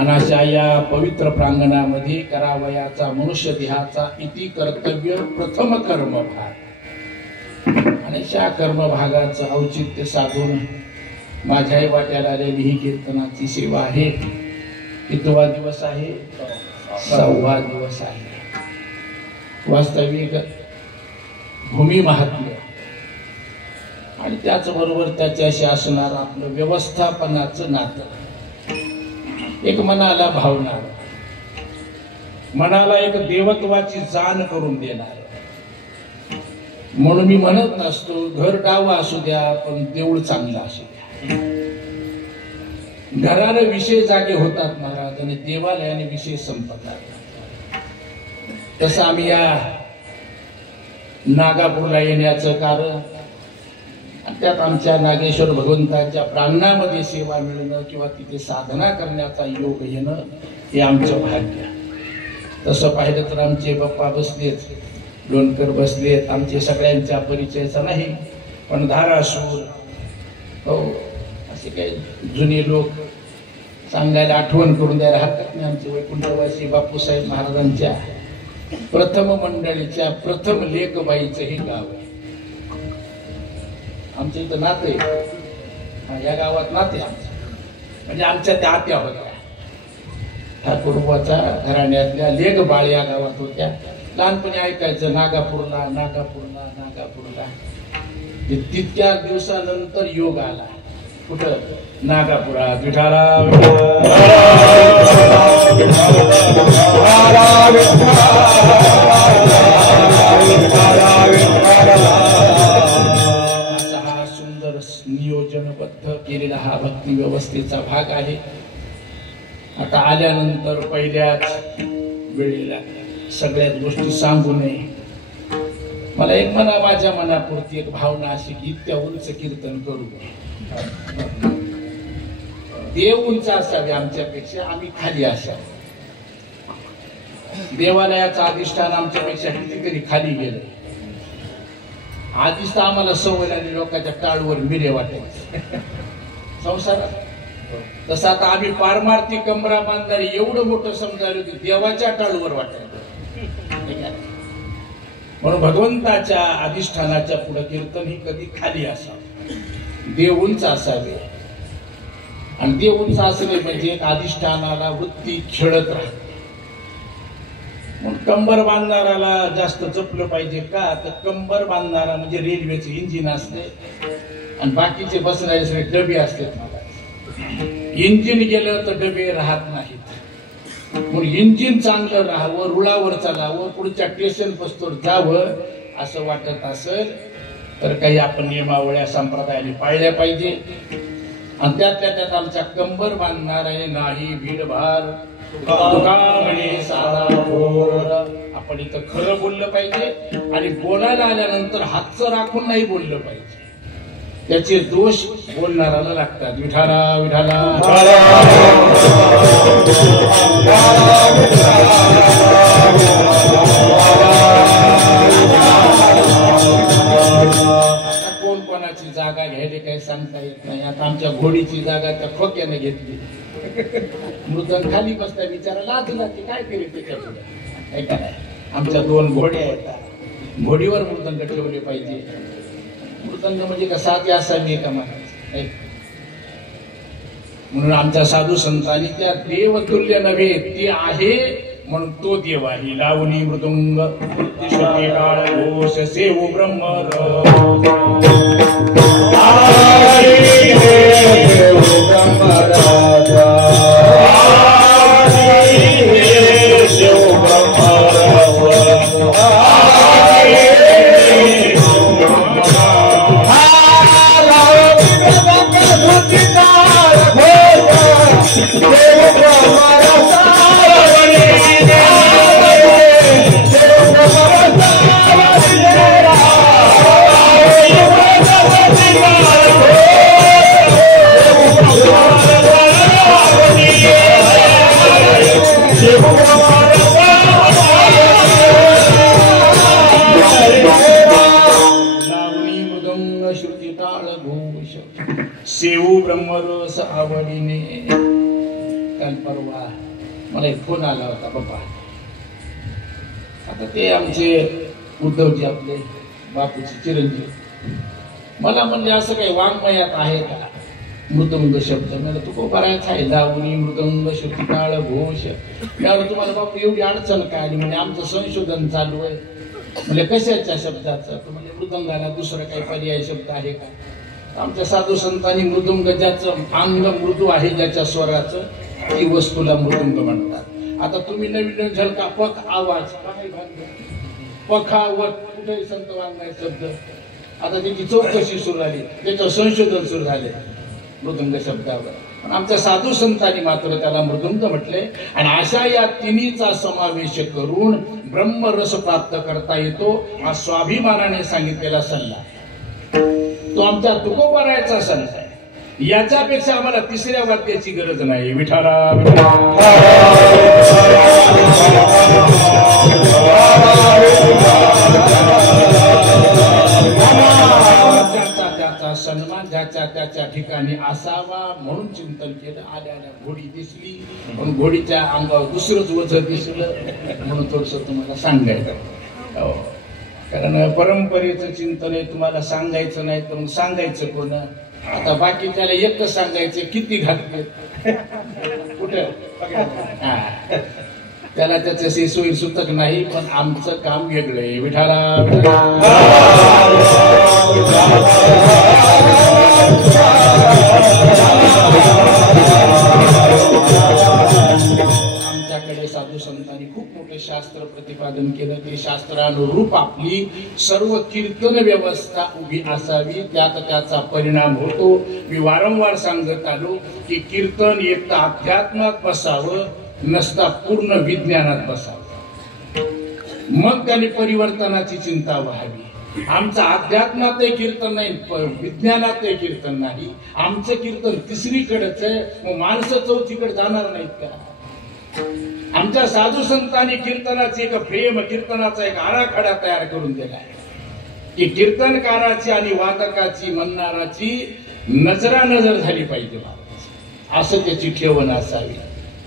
आणि अशा या पवित्र प्रांगणामध्ये करावयाचा मनुष्य देहाचा इति कर्तव्य प्रथम कर्मभाग आणि त्या कर्मभागाचं औचित्य साधून माझ्याही वाट्याला आलेली ही कीर्तनाची सेवा आहे. कितवा दिवस आहे? 6वा दिवस आहे. वास्तविक भूमी महात्म्य आणि त्याचबरोबर त्याच्याशी असणार आपलं व्यवस्थापनाचं नातं, एक मनाला भावणार, मनाला एक देवत्वाची जाण करून देणार. म्हणून मी म्हणत नसतो घर डावं असू द्या पण देऊळ चांगलं असू द्या. घराने विषय जागे होतात महाराज आणि देवालयाने विषय संपतात. तसं आम्ही या नागापूरला येण्याचं कारण, त्यात आमच्या नागेश्वर भगवंताच्या प्रांगणामध्ये सेवा मिळणं किंवा तिथे साधना करण्याचा योग येणं हे आमचं भाग्य. तसं पाहिलं तर आमचे बाप्पा बसलेत, लोणकर बसलेत, आमचे सगळ्यांच्या परिचयाचा नाही पण धारासूर हो असे काही जुने लोक सांगायला आठवण करून द्यायला हरकत नाही. आमचे वैकुंठवासी बापूसाहेब महाराजांच्या प्रथम मंडळीच्या प्रथम लेकबाईचं हे गाव आहे. आमच्या इथं नाते या गावात नाते आमचं म्हणजे आमच्या त्या आत्या होत्या. ठाकूरबाचा घराण्यातल्या लेकबाळ या गावात होत्या. लहानपणी ऐकायचं नागापूरला नागापूरला नागापूरला. तितक्या दिवसानंतर योग आला. कुठं? नागापुरात. विठाला हा सुंदर नियोजनबद्ध केलेला हा भक्ती व्यवस्थेचा भाग आहे. आता आल्यानंतर पहिल्याच वेळेला सगळ्याच गोष्टी सांगू नये. मला एक माझ्या मनापुरती एक भावना अशी की इतक्या उंच कीर्तन करू. देव उंच असावे आमच्यापेक्षा, आम्ही खाली असावं. देवालयाचं अधिष्ठान आमच्यापेक्षा कितीतरी खाली गेलं. आधीच तर आम्हाला सवय लागली लोकांच्या टाळूवर मिरे वाटायचे संसारात. तसं आता आम्ही पारमार्थी कमरा बांधणारे एवढं मोठं समजायला की देवाच्या टाळूवर वाटायचं. म्हणून भगवंताच्या अधिष्ठानाच्या पुढे कीर्तन ही कधी खाली असावे, देव उंच असावे. आणि देव उंच असणे म्हणजे एक अधिष्ठानाला वृत्ती खेळत राहते. मग कंबर बांधणाराला जास्त जपलं पाहिजे का? तर कंबर बांधणारा म्हणजे रेल्वेचे इंजिन असते आणि बाकीचे बसणारे सगळे डबे असतात. इंजिन गेलं तर डबे राहत नाहीत. म्हणून इंजिन चांगलं राहावं, रुळावर चालावं, पुढच्या स्टेशन पस्तोर जावं असं वाटत असेल तर काही आपण नियमावळ्या संप्रदायाने पाळल्या पाहिजे. आणि त्यातल्या त्यात आमच्या कंबर बांधणारे नाही भीडभार आपण इथं खरं बोललं पाहिजे आणि बोलायला आल्यानंतर हातचं राखून नाही बोललं पाहिजे. त्याचे दोष बोलणाराला लागतात. विठाला विठाला कोण कोणाची जागा घ्यायला काही सांगता येत नाही. आता आमच्या घोडीची जागा त्या खोक्याने घेतली. मृदंग खाली बसता विचारा लाजला की काय करेल त्याच्या पुढे काय. आमच्या 2 घोड्या आहेत, घोडीवर मृदंग ठेवले पाहिजे. मृदंग म्हणजे का साधी असावी का महाराज. म्हणून आमच्या साधू संतांनी त्या देवतुल्य नव्हे ते आहे म्हणून तो देव आहे. लावणी मृदुंग घोष सेव ब्रह्म आणि परवा मला एक फोन आला होता बाप्पा. आता ते आमचे उद्धवजी आपले बापूचे चिरंजीव मला म्हणले असं काही वाङ्मयात आहे का मृदंग शब्द. मला तू बराच आहे लावणी मृदंग श्रुती काळ घोष. त्यावर तुम्हाला बापू एवढी अडचण काय आली म्हणजे आमचं संशोधन चालू आहे. म्हणजे कशाच्या शब्दाचं म्हणजे मृदंगाला दुसरा काही पर्याय शब्द आहे का. आमच्या साधू संतांनी मृदंग ज्याचं अंग मृदू आहे ज्याच्या स्वराचं ती वस्तूला मृदंग म्हणतात. आता तुम्ही नवीन झलका पख आवाज पखावत कुठे संत वाङ्मय शब्द आता त्याची चौकशी सुरू झाली त्याचं संशोधन सुरू झाले मृदंग शब्दावर. पण आमच्या साधू संतांनी मात्र त्याला मृदंग म्हटले. आणि अशा या तिन्हीचा समावेश करून ब्रह्मरस प्राप्त करता येतो हा स्वाभिमानाने सांगितलेला सल्ला तो आमच्या तुकोबारायचा सल्ला आहे. याच्यापेक्षा आम्हाला तिसऱ्या वाक्याची गरज नाही. विठाला त्याचा सन्मान ज्याच्या त्याच्या ठिकाणी असावा म्हणून चिंतन केलं. आल्या घोडी दिसली पण घोडीच्या अंगावर दुसरंच वजन दिसलं म्हणून थोडस तुम्हाला सांगायचं. कारण परंपरेचं चिंतन आहे तुम्हाला सांगायचं नाही तर मग सांगायचं कोण. आता बाकी त्याला एकच सांगायचं किती घातले कुठं त्याला त्याच्याशी सोयी सुतक नाही. पण आमचं काम वेगळं आहे. विठाला आमच्याकडे साधू संतांनी खूप मोठे शास्त्र प्रतिपादन केलं. ते शास्त्रानुरूप आपली सर्व कीर्तन व्यवस्था उभी असावी त्यात त्याचा परिणाम होतो. मी वारंवार सांगत आलो की कीर्तन एक तर अध्यात्मात बसावं नसता पूर्ण विज्ञानात बसावं. मग त्याने परिवर्तनाची चिंता व्हावी. आमचं अध्यात्मात कीर्तन नाही विज्ञानात कीर्तन नाही. आमचं कीर्तन तिसरीकडेच आहे. मग माणसं चौथीकडे जाणार नाहीत का. आमच्या साधू संतांनी कीर्तनाचे एक प्रेम कीर्तनाचा एक आराखडा तयार करून दिला आहे की कीर्तनकाराची आणि वादकाची म्हणणाराची नजरानजर झाली पाहिजे असं त्याची ठेवण असावी.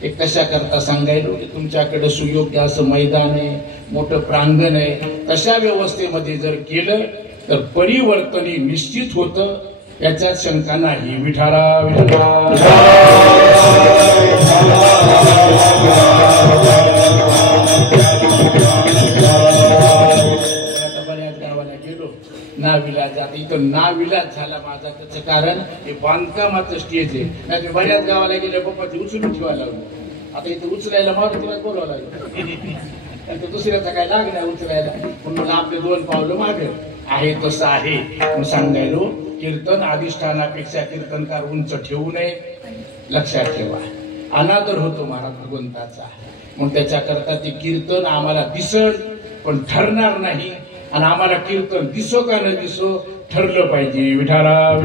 ते कशा करता सांगायलो की तुमच्याकडे सुयोग्य असं मैदान आहे मोठं प्रांगण आहे. तशा व्यवस्थेमध्ये जर केलं तर परिवर्तन निश्चित होतं याच्यात शंका नाही. विठाला बऱ्याच गावाला गेलो नाविलाज. आता इथं नाविलाज झाला माझा त्याचं कारण हे बांधकामाचं स्टेज आहे. नाही बऱ्याच गावाला गेले बाप्पाची उचलून ठेवायला लागलो. आता इथं उचलायला मारुतीला बोलावं लागलं. दुसऱ्याचा काय लाग नाही उचलायला म्हणून आपले 2 पावलं मागे आहे तसं आहे. मग सांगायलो कीर्तन अधिष्ठानापेक्षा कीर्तनकार उंच ठेवू नये. लक्षात ठेवा अनादर होतो महाराज भगवंताचा. मग त्याच्याकरता ते कीर्तन आम्हाला दिसण पण ठरणार नाही. आणि आम्हाला कीर्तन दिसो का न दिसो ठरलं पाहिजे. विठाला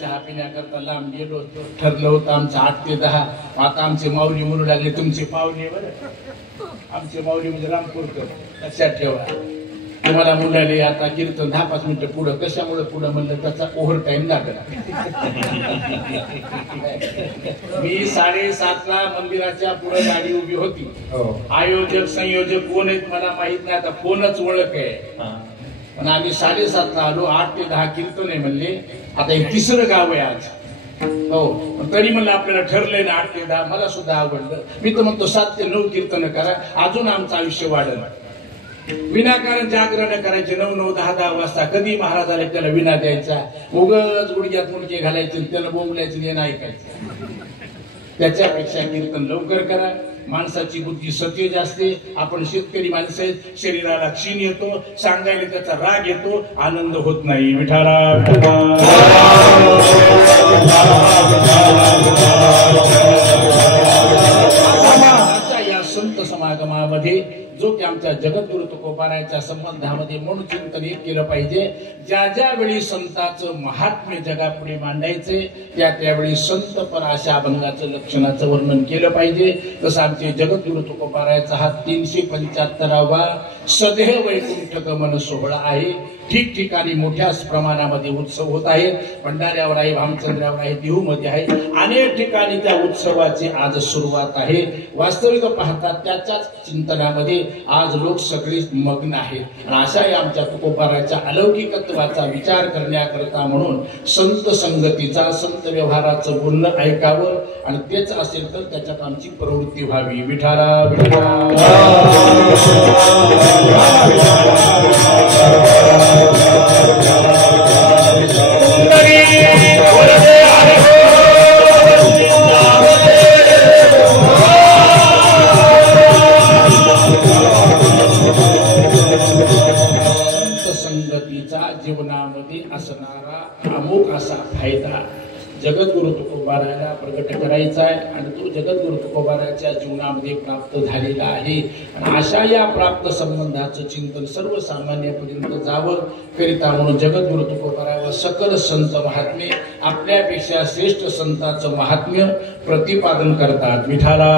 चहा पिण्याकरता लांब गेलो ठरलं होतं आमचं 8 ते 10. आता आमचे माऊली म्हणू लागले तुमचे पाहुणे बरं. आमचे माऊली म्हणजे रामपूरकर. लक्षात ठेवा तुम्हाला मुलाले आता कीर्तन 10-5 मिनिटं पुढं. कशामुळे पुढं म्हणलं त्याचा ओव्हर टाइम लागला. मी 7:30ला मंदिराच्या पुढे गाडी उभी होती. आयोजक संयोजक कोण आहेत मला माहित नाही. आता फोनच ओळख आहे. पण आम्ही 7:30ला आलो. 8 ते 10 कीर्तन आहे म्हणले. आता हे 3रं गाव आहे आज. हो तरी म्हणलं आपल्याला ठरलंय ना 8 ते 10. मला सुद्धा आवडलं. मी तर म्हणतो 7 ते 9 कीर्तन करा अजून आमचं आयुष्य वाढलं. विनाकारण जागरण करायचे 9-9, 10-10 वाजता. कधी महाराजाला त्याला विना द्यायचा उगच गुडघ्यात मुडके घालायचे त्याला बोंबलायचं हे नाही ऐकायचं. त्याच्यापेक्षा कीर्तन लवकर करा. माणसाची बुद्धी सतेज असते. आपण शेतकरी माणसं आहेत. शरीराला क्षीण येतो. सांगायला त्याचा राग येतो. आनंद होत नाही. विठाला या संत समागमामध्ये जो की आमच्या जगद्गुरु तुकोबारायच्या संबंधामध्ये म्हणून चिंतन केलं पाहिजे. ज्या ज्या वेळी संतांचं महात्म्य जगापुढे मांडायचे त्यावेळी संत पर अशा अभंगाचं लक्षणाचं वर्णन केलं पाहिजे. तसं आमचे जगद्गुरु तुकोबारायचा हा 375वा सदैव वैकुंठ गमन सोहळा आहे. ठिकठिकाणी मोठ्या प्रमाणामध्ये उत्सव होत आहेत. भंडाऱ्यावर आहे, भामचंद्रावर आहे, देहूमध्ये आहे. अनेक ठिकाणी त्या उत्सवाची आज सुरुवात आहे. वास्तविक पाहता त्याच्याच चिंतनामध्ये आज लोक सगळे मग्न आहेत. आणि अशाही आमच्या तुकोबाराच्या अलौकिकत्वाचा विचार करण्याकरता म्हणून संत संगतीचा, संत व्यवहाराचं बोलणं ऐकावं आणि तेच असेल तर त्याच्यात आमची प्रवृत्ती व्हावी. विठाला विठा संगतीचा जीवनामध्ये असणारा अमुक असा फायदा जगद्गुरु तुकोबाराला प्रगट करायचा आहे आणि तो जगद्गुरु तुकोबाराच्या जीवनामध्ये प्राप्त झालेला आहे. आणि अशा या प्राप्त संबंधाचं चिंतन सर्वसामान्यापर्यंत जावं करिता म्हणून जगद्गुरु तुकोबारावर सकल संत महात्मे आपल्यापेक्षा श्रेष्ठ संतांचं महात्म्य प्रतिपादन करतात. विठाला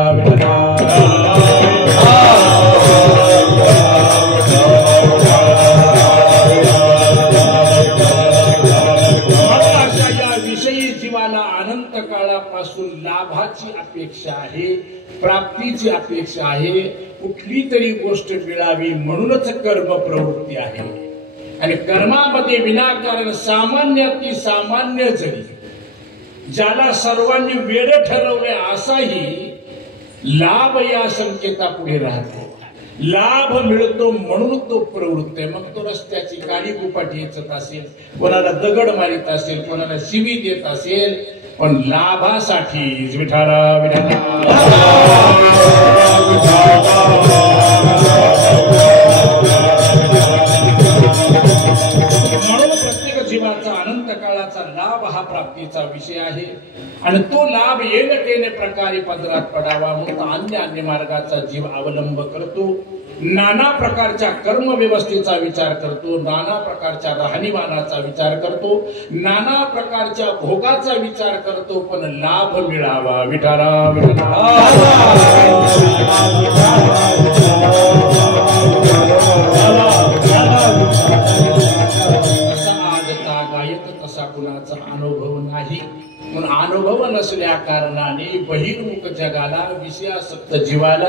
जीवाला अनंत काळापासून लाभाची अपेक्षा आहे, प्राप्तीची अपेक्षा आहे. कुठली तरी गोष्ट मिळावी म्हणूनच कर्म प्रवृत्ती आहे. आणि कर्मामध्ये विनाकारण सामान्याती सामान्य जरी ज्याला सर्वांनी वेळ ठरवले असाही लाभ या संकेतापुढे राहतो. लाभ मिळतो म्हणून तो प्रवृत्त आहे. मग तो रस्त्याची काळी गुपाटी येचत असेल, कोणाला दगड मारित असेल, कोणाला शिवी देत असेल, पण लाभासाठी विठाला म्हणून प्रत्येक जीवाचा अनंत काळाचा लाभ हा प्राप्तीचा विषय आहे. आणि तो लाभ येणे प्रकारे पदरात पडावा म्हणून अन्य मार्गाचा जीव अवलंब करतो. नाना प्रकारच्या कर्म व्यवस्थेचा विचार करतो, नाना प्रकारच्या राहणीमानाचा विचार करतो, नाना प्रकारच्या भोगाचा विचार करतो, पण लाभ मिळावा. विठाला तसा कुणाचा अनुभव नाही. म्हणून अनुभव नसल्या कारणाने बहिर्मुख जगाला, विषयासक्त जीवाला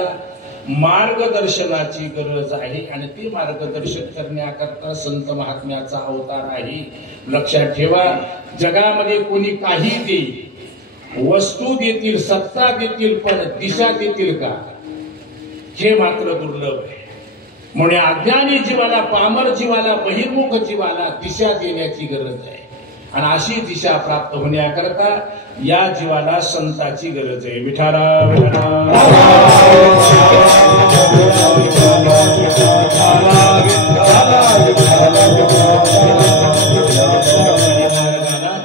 मार्गदर्शनाची गरज आहे. आणि ते मार्गदर्शन करण्याकरता संत महात्म्याचा अवतार आहे. लक्षात ठेवा, जगामध्ये कोणी काही देईल, वस्तू देतील, सत्ता देतील, पण दिशा देतील का, हे मात्र दुर्लभ आहे. म्हणून अज्ञानी जीवाला, पामर जीवाला, बहिर्मुख जीवाला दिशा देण्याची गरज आहे. आणि अशी दिशा प्राप्त होण्याकरता या जीवाला संताची गरज आहे. विठाला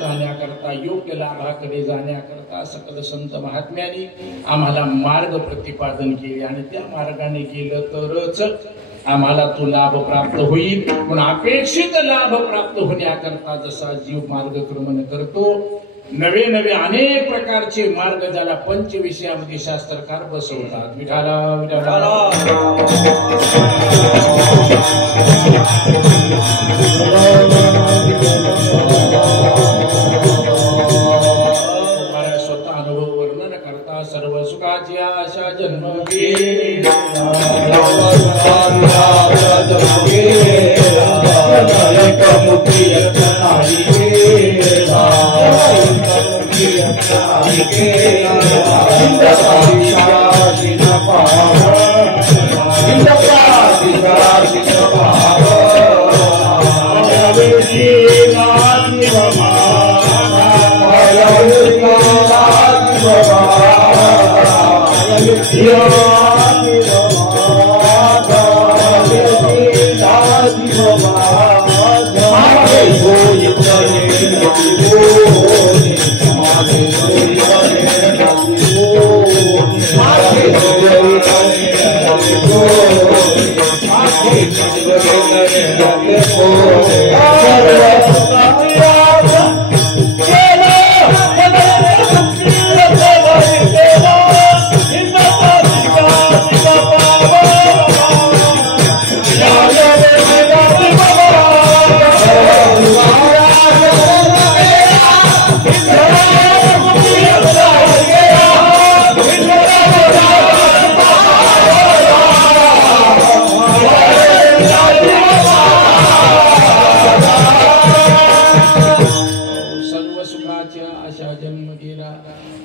जाण्याकरता, योग्य लाभाकडे जाण्याकरता सकल संत महात्म्यांनी आम्हाला मार्ग प्रतिपादन केले. आणि त्या मार्गाने गेलं तरच आम्हाला तो लाभ प्राप्त होईल. पण अपेक्षित लाभ प्राप्त होण्याकरता जसा जीव मार्गक्रमण करतो, नवे नवे अनेक प्रकारचे मार्ग ज्याला पंचविषयामध्ये शास्त्रकार बसवतात. विठाला स्वतः अनुभव वर्णन करता सर्व सुखाची आशा जन्म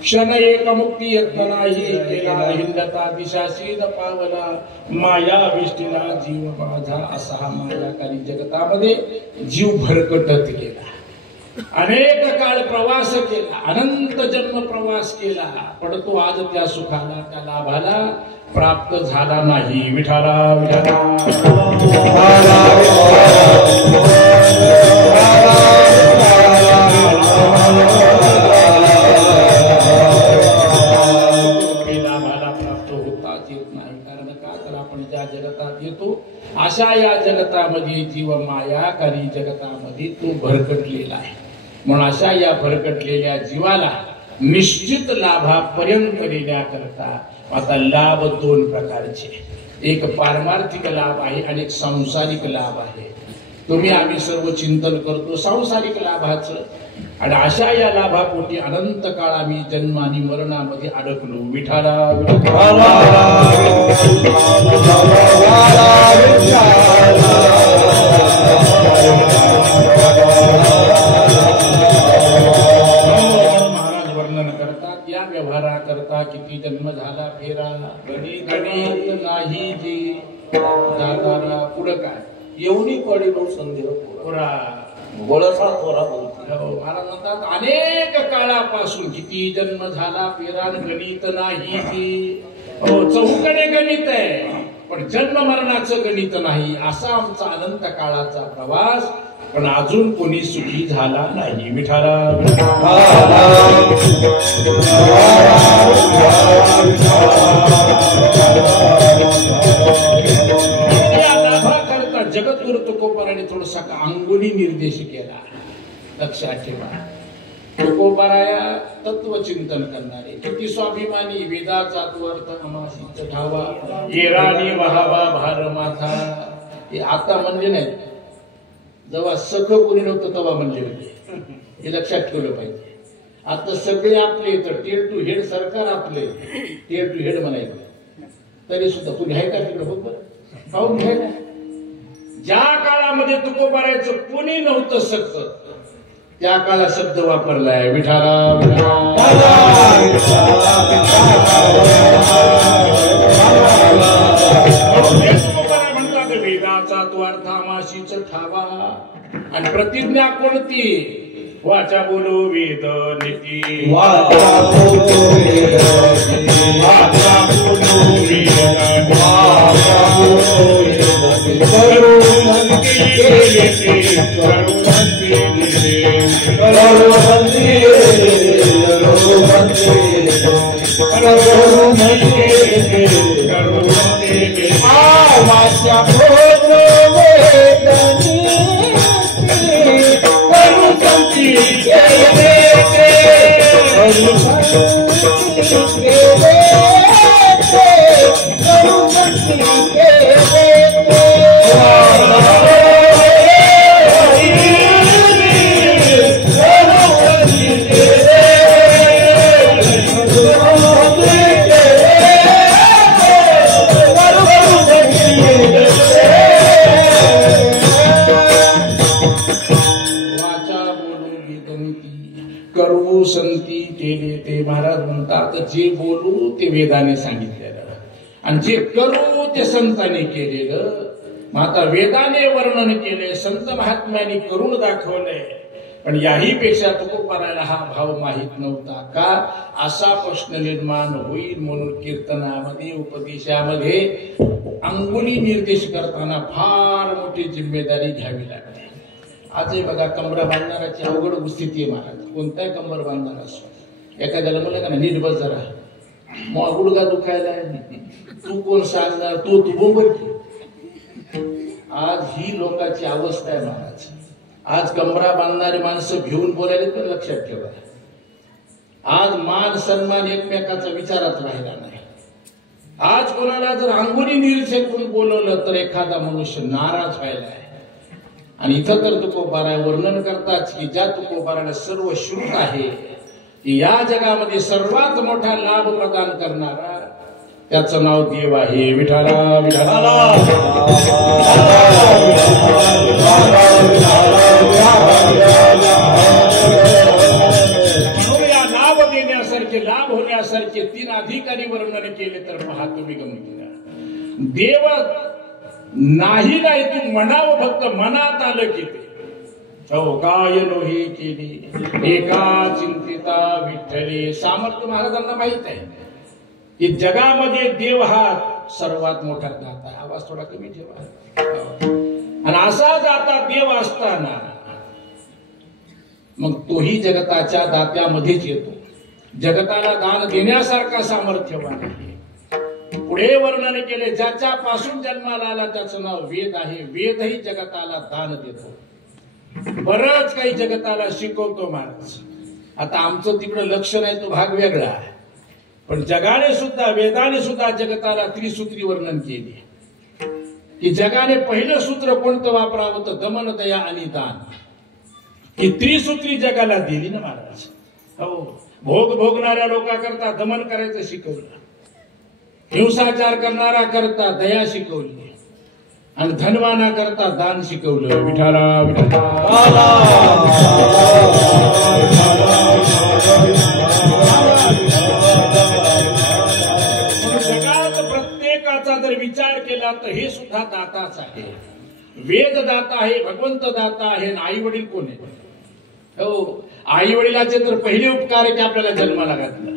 क्षण एक मुक्ती यत्न नाही केला हिंदता दिशाशील पावला माया विष्टीला जीव माझा असा मायाकारी जगतामध्ये जीव भरकटत गेला. अनेक काळ प्रवास केला, अनंत जन्म प्रवास केला, पण तो आज त्या सुखाला त्या लाभाला प्राप्त झाला नाही. विठाला लाभाला प्राप्त होताच येत नाही. कारण का तर आपण ज्या जगतात येतो अशा या जगतामध्ये जीव मायाकारी जगतामध्ये तो भरकटलेला आहे. म्हणून अशा या भरकटलेल्या जीवाला निश्चित लाभापर्यंत नेण्याकरता आता लाभ दोन प्रकारचे, एक पारमार्थिक लाभ आहे आणि एक सांसारिक लाभ आहे. तुम्ही आम्ही सर्व चिंतन करतो सांसारिक लाभाचं, आणि अशा या लाभापोटी अनंत काळ आम्ही जन्म आणि मरणामध्ये अडकलो. विठाला महाराज वर्णन करतात या व्यवहाराकरता किती जन्म झाला फेरा गणित नाही जी दादाला पुढं काय एवढी पडेलो संदेह पुरा बोलसा थोरा बोलतो. महाराज म्हणतात अनेक काळापासून किती जन्म झाला फेरा गणित नाही जी. चौकडे गणित आहे पण जन्म मरणाचं गणित नाही. असा आमचा अनंत काळाचा प्रवास, पण अजून कोणी सुखी झाला नाही. विठाला करता जगद्गुरु तुकोबाराने थोडासा अंगुली निर्देश केला. लक्षात ठेवा, तुकोबाराया तत्वचिंतन करणारे किती स्वाभिमानी, वेदाचा अर्थ अमाशीच ठावा येरानी वहावा भार माथा. हे आता म्हणले नाही, जेव्हा सख कोणी नव्हतं तेव्हा म्हणले होते. हे लक्षात ठेवलं पाहिजे. आता सगळे आपले तर टेल टू हेड सरकार आपले टेल टू हेड म्हणायचं, तरी सुद्धा कोणी आहे का तिकडे? होत पाहून घ्यायला. ज्या काळामध्ये तुकोबारायचं कोणी नव्हतं सख त्या काळा शब्द वापरलाय. विठाला म्हणतात वेदाचा तो अर्थ आमाशीच ठावा. आणि प्रतिज्ञा कोणती? वाचा बोलो वेद नीती वाचा बोलो संती केले ते. महाराज म्हणतात जे बोलू ते वेदाने सांगितलेलं आणि जे करू ते संतांनी केलेलं. मग आता वेदाने वर्णन केले, संत महात्म्यांनी करून दाखवले, पण याही पेक्षा तुकोबारायला हा भाव माहित नव्हता का असा प्रश्न निर्माण होईल. म्हणून कीर्तनामध्ये उपदेशामध्ये अंगुली निर्देश करताना फार मोठी जिम्मेदारी घ्यावी लागते. आजही बघा कंबर बांधणाराची अवघड स्थिती आहे. महाराज कोणताही कंबर बांधणार असो, एखाद्याला म्हणलं का नीट बस जरा, मग गुडगा दुखायला तू कोण सांगणार, तू बोंबल. आज ही लोकांची अवस्था आहे महाराज. आज कंबरा बांधणारी माणसं घेऊन बोलायला तर लक्षात ठेवा. आज मान सन्मान एकमेकाचा विचारात राहिला नाही. आज कोणाला जर अंगुली निरीक्षण करून बोलवलं तर एखादा मनुष्य नाराज व्हायला आहे. आणि इथं तर तुकोबाराय वर्णन करतात की ज्या तुकोबाराला सर्व श्रुत आहे, की या जगामध्ये सर्वात मोठा लाभ प्रदान करणारा त्याचं नाव देव आहे. विठाला विठाला म्हणून या लाभ देण्यासारखे लाभ नाही नाही तू म्हणावं फक्त मनात आलं की ते हो गायलो ही केली एका चिंतिता विठ्ठली. सामर्थ्य महाराजांना माहित आहे की जगामध्ये देव हा सर्वात मोठा दाता. आवाज थोडा कमी ठेवा. आणि असा दाता देव असताना मग तोही जगताच्या दात्यामध्येच येतो. जगताला दान देण्यासारखा सामर्थ्यवान आहे. पुढे वर्णन केले ज्याच्यापासून जन्माला आला त्याचं नाव वेद आहे. वेदही जगताला दान देतो. बरंच काही जगताला शिकवतो महाराज. आता आमचं तिकडं लक्ष नाही तो भाग वेगळा आहे. पण जगाने सुद्धा वेदाने सुद्धा जगताला त्रिसूत्री वर्णन केले की जगाने पहिलं सूत्र कोणतं वापरावं तर दमन दया आणि दान. ही त्रिसूत्री जगाला दिली ना महाराज. हो भोग भोगणाऱ्या लोकांकरता दमन करायचं शिकवलं. हिंसाचार करणारा करता दया शिकवली आणि धनवाना करता दान शिकवलं. विठाला विठाला जगात प्रत्येकाचा जर विचार केला तर हे सुद्धा दाताच आहे. वेद दाता आहे, भगवंत दाता आहे. आई वडील कोण आहे? हो आई वडिलाचे तर पहिले उपकार आहे की आपल्याला जन्माला घातला.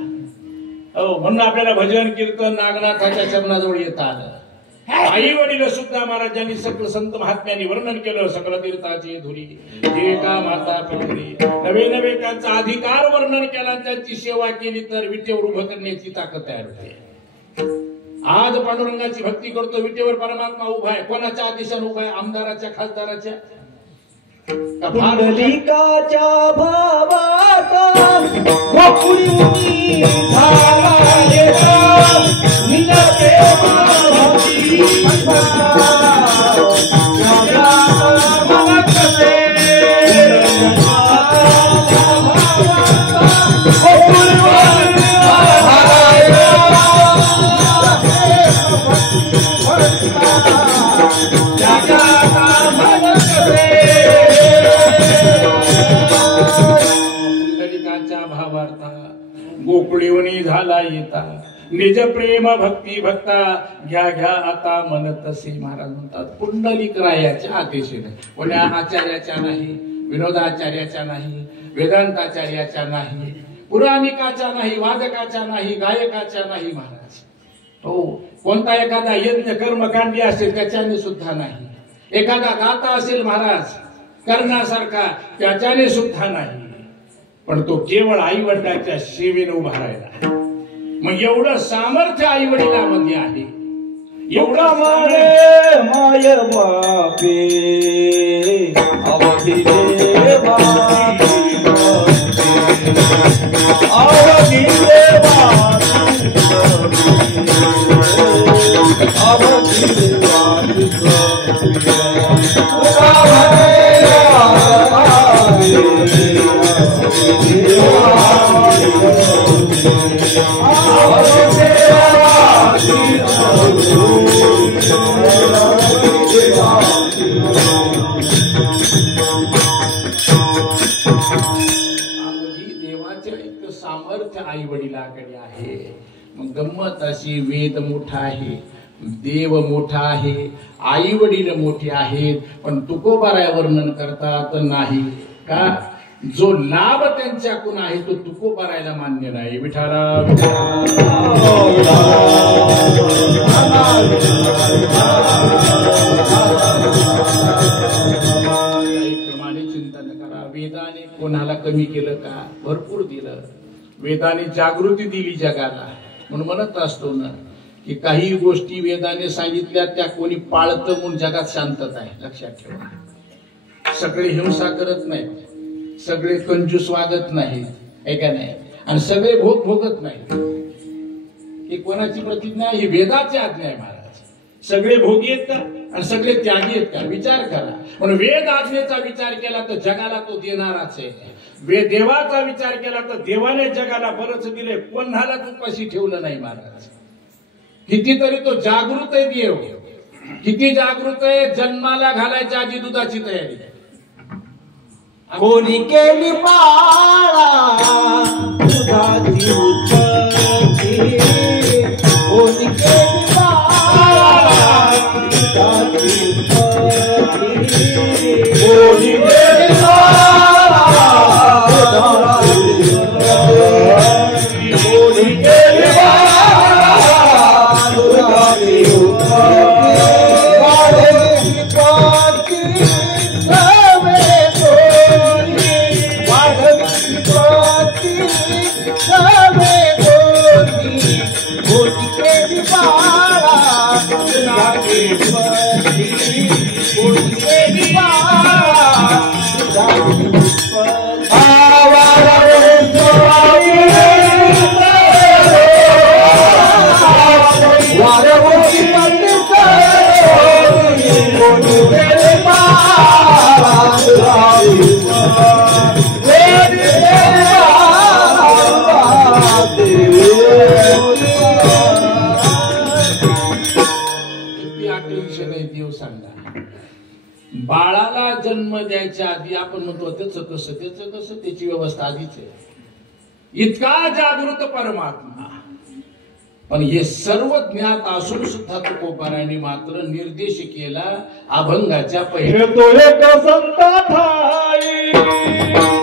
हो म्हणून आपल्याला भजन कीर्तन नागनाथाच्या चरणाजवळ येता आलं. आई वडील सुद्धा महाराजांनी सगळं संत महात्म्यांनी वर्णन केलं. सकल तीर्थाची धुरी जे का माता पितरी नवे नवे त्यांचा अधिकार वर्णन केला. त्यांची सेवा केली तर विटेवर उभं करण्याची ताकद तयार होते. आज पांडुरंगाची भक्ती करतो. विटेवर परमात्मा उभा आहे. कोणाच्या आदेशाने उभा आहे? आमदाराच्या खासदाराच्या पुंडलिकाच्या भावाता गोकुळी झाला येता नीला देवा भक्ती गोकुळीवनी झाला येता निज प्रेम भक्ती भक्ता घ्या घ्या आता म्हणत असे. महाराज म्हणतात पुंडलिक रायाच्या आदेशाने. कोण्या आचार्याच्या नाही, विनोदाचार्याच्या नाही, वेदांताचार्याच्या नाही, पुराणिकाच्या नाही, वादकाच्या नाही, गायकाच्या नाही. महाराज हो कोणता एखादा यज्ञ कर्मकांडी असेल त्याच्याने सुद्धा नाही. एखादा दाता असेल महाराज करण्यासारखा त्याच्याने सुद्धा नाही. पण तो केवळ आई वडिलांच्या सेवेने उभा राहिला. मग एवढं सामर्थ्य आई वडिलांमध्ये आहे. एवढा माये माय बापे अवधी देवा अवधी देवा अवधी देवा आई वडिलांकडे आहे. मग गंमत अशी वेद मोठा आहे, देव मोठा आहे, आई वडील मोठे आहेत. पण तुकोबाराय वर्णन करतात नाही का जो लाभ त्यांच्याकडून आहे तो तुकोबारायला मान्य नाही. विठाला प्रमाणे चिंतन करा. वेदाने कोणाला कमी केलं का? भरपूर दिलं. वेदाने जागृती दिली जगाला. म्हणून म्हणत असतो ना की काही गोष्टी वेदाने सांगितल्या त्या कोणी पाळतं म्हणून जगात शांतता आहे. लक्षात ठेवा. सगळे हिंसा करत नाहीत, सगळे कंजूस वागत नाहीत, आहे का नाही? आणि सगळे भोग भोगत नाहीत. ही कोणाची प्रतिज्ञा? ही वेदाची आज्ञा आहे महाराज. सगळे भोगी आहेत का आणि सगळे त्यागी आहेत का? विचार करा. पण वेद आज्ञेचा विचार केला तर जगाला तो देणाराच आहे. देवाचा विचार केला तर देवाने जगाला बरंच दिले, कोणालाच उपाशी ठेवलं नाही महाराज. कितीतरी तो जागृत आहे देव. किती जागृत आहे? जन्माला घालायच्या आधी दुधाची तयारी. कोणी केली पाळा दुधाची उत्पत्ती, कोणी केली पाळा दुधाची जन्म द्यायच्या आधी आपण म्हणतो त्याचं कसं त्याची व्यवस्था आधीच आहे. इतका जागृत परमात्मा, पण हे सर्व ज्ञात असून सुद्धा तुकोबारायांनी मात्र निर्देश केला अभंगाच्या पहिल्या तो एक संता ठाई,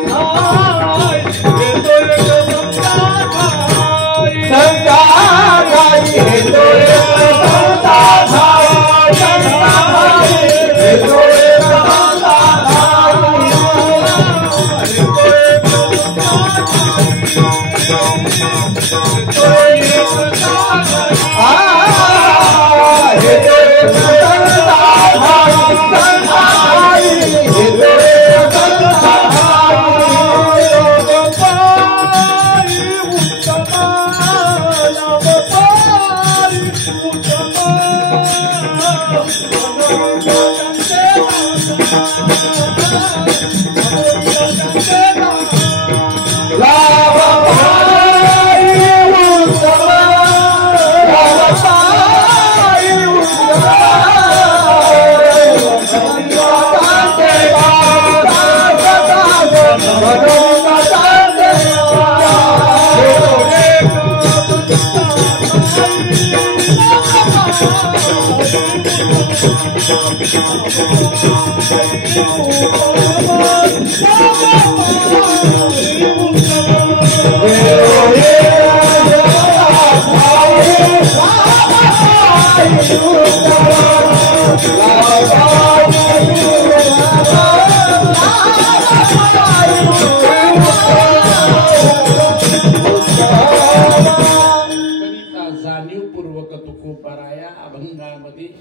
तो एक संता ठाई, संता ठाई, तो एक संता ठाई, संता ठाई, तो एक संता ठाई, तो एक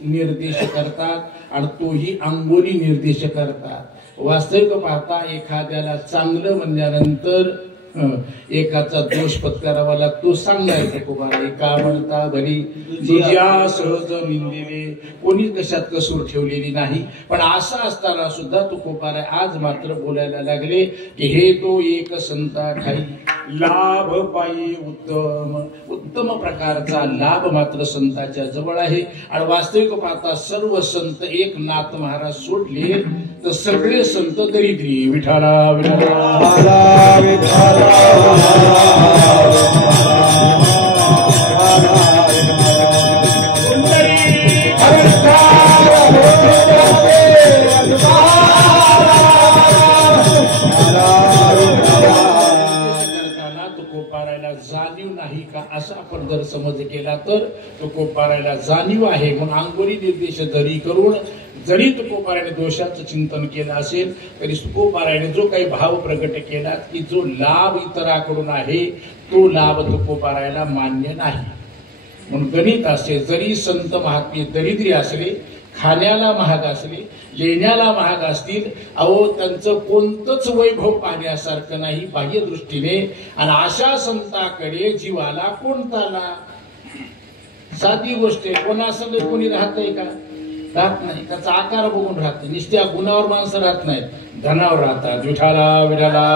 निर्देश करतात आणि तोही अंगोली निर्देश करतात. वास्तविक पाहता एखाद्याला चांगलं म्हणल्यानंतर एकाचा दोष पत्करावा लागतो. सांगणार तुकोबाराय का म्हणता भरी तुझ्या सहज निंदिले, कोणी कशात कसूर ठेवलेली नाही. पण असं असताना सुद्धा तुकोबाराय आज मात्र बोलायला लागले की हे तो एक संता ठाई लाभ पायी उत्तम प्रकारचा लाभ मात्र संताच्या जवळ आहे. आणि वास्तविक पाहता सर्व संत एक नाथ महाराज सोडले तर सगळे संत दरिद्री. विठाला विठाला विठाला जाणीव नाही का असं आपण जर समज केला तर तुकोबारायला जाणीव आहे. म्हणून अंगोली निर्देश जरी करून जरी तुकोबारायाने दोषाचं चिंतन केलं असेल तरी तुकोबारायाने जो काही भाव प्रकट केला की जो लाभ इतराकडून आहे तो लाभ तुकोबारायाला मान्य नाही. म्हणून गणित असे जरी संत महात्मे दरिद्री असले, खाण्याला महाग असले, लेण्याला महाग असतील, अहो त्यांचं कोणतंच वैभव पाहण्यासारखं नाही बाह्य दृष्टीने. आणि अशा संताकडे जीवाला कोणताला साधी गोष्ट आहे. कोणासंग कोणी राहतंय का? राहत नाही. त्याचा आकार बघून राहत. निश्चया गुणावर माणसं राहत नाहीत, धनावर राहतात. विठाला विठाला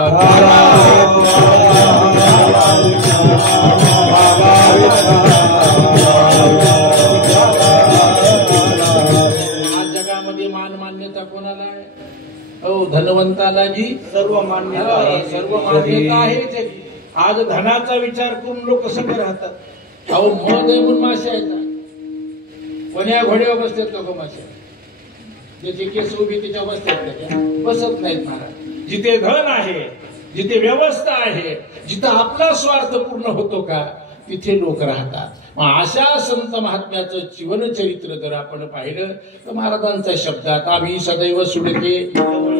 आज जगामध्ये मान मान्यता कोणाला आहे? हो, धनवंताला जी सर्व मान्यता आहे. आज धनाचा विचार करून लोक सगळे राहतात. अहो मध आहे म्हणून मासे आहेत. कोण्या घोड्यावर बसतात लोक मासे, ज्याची केस उभी त्याच्या बसतात, बसत नाहीत महाराज. जिथे धन आहे, जिथे व्यवस्था आहे, जिथं आपला स्वार्थ पूर्ण होतो का तिथे लोक राहतात. मग अशा संत महात्म्याचं जीवनचरित्र जर आपण पाहिलं तर महाराजांच्या शब्दात आम्ही सदैव सुडके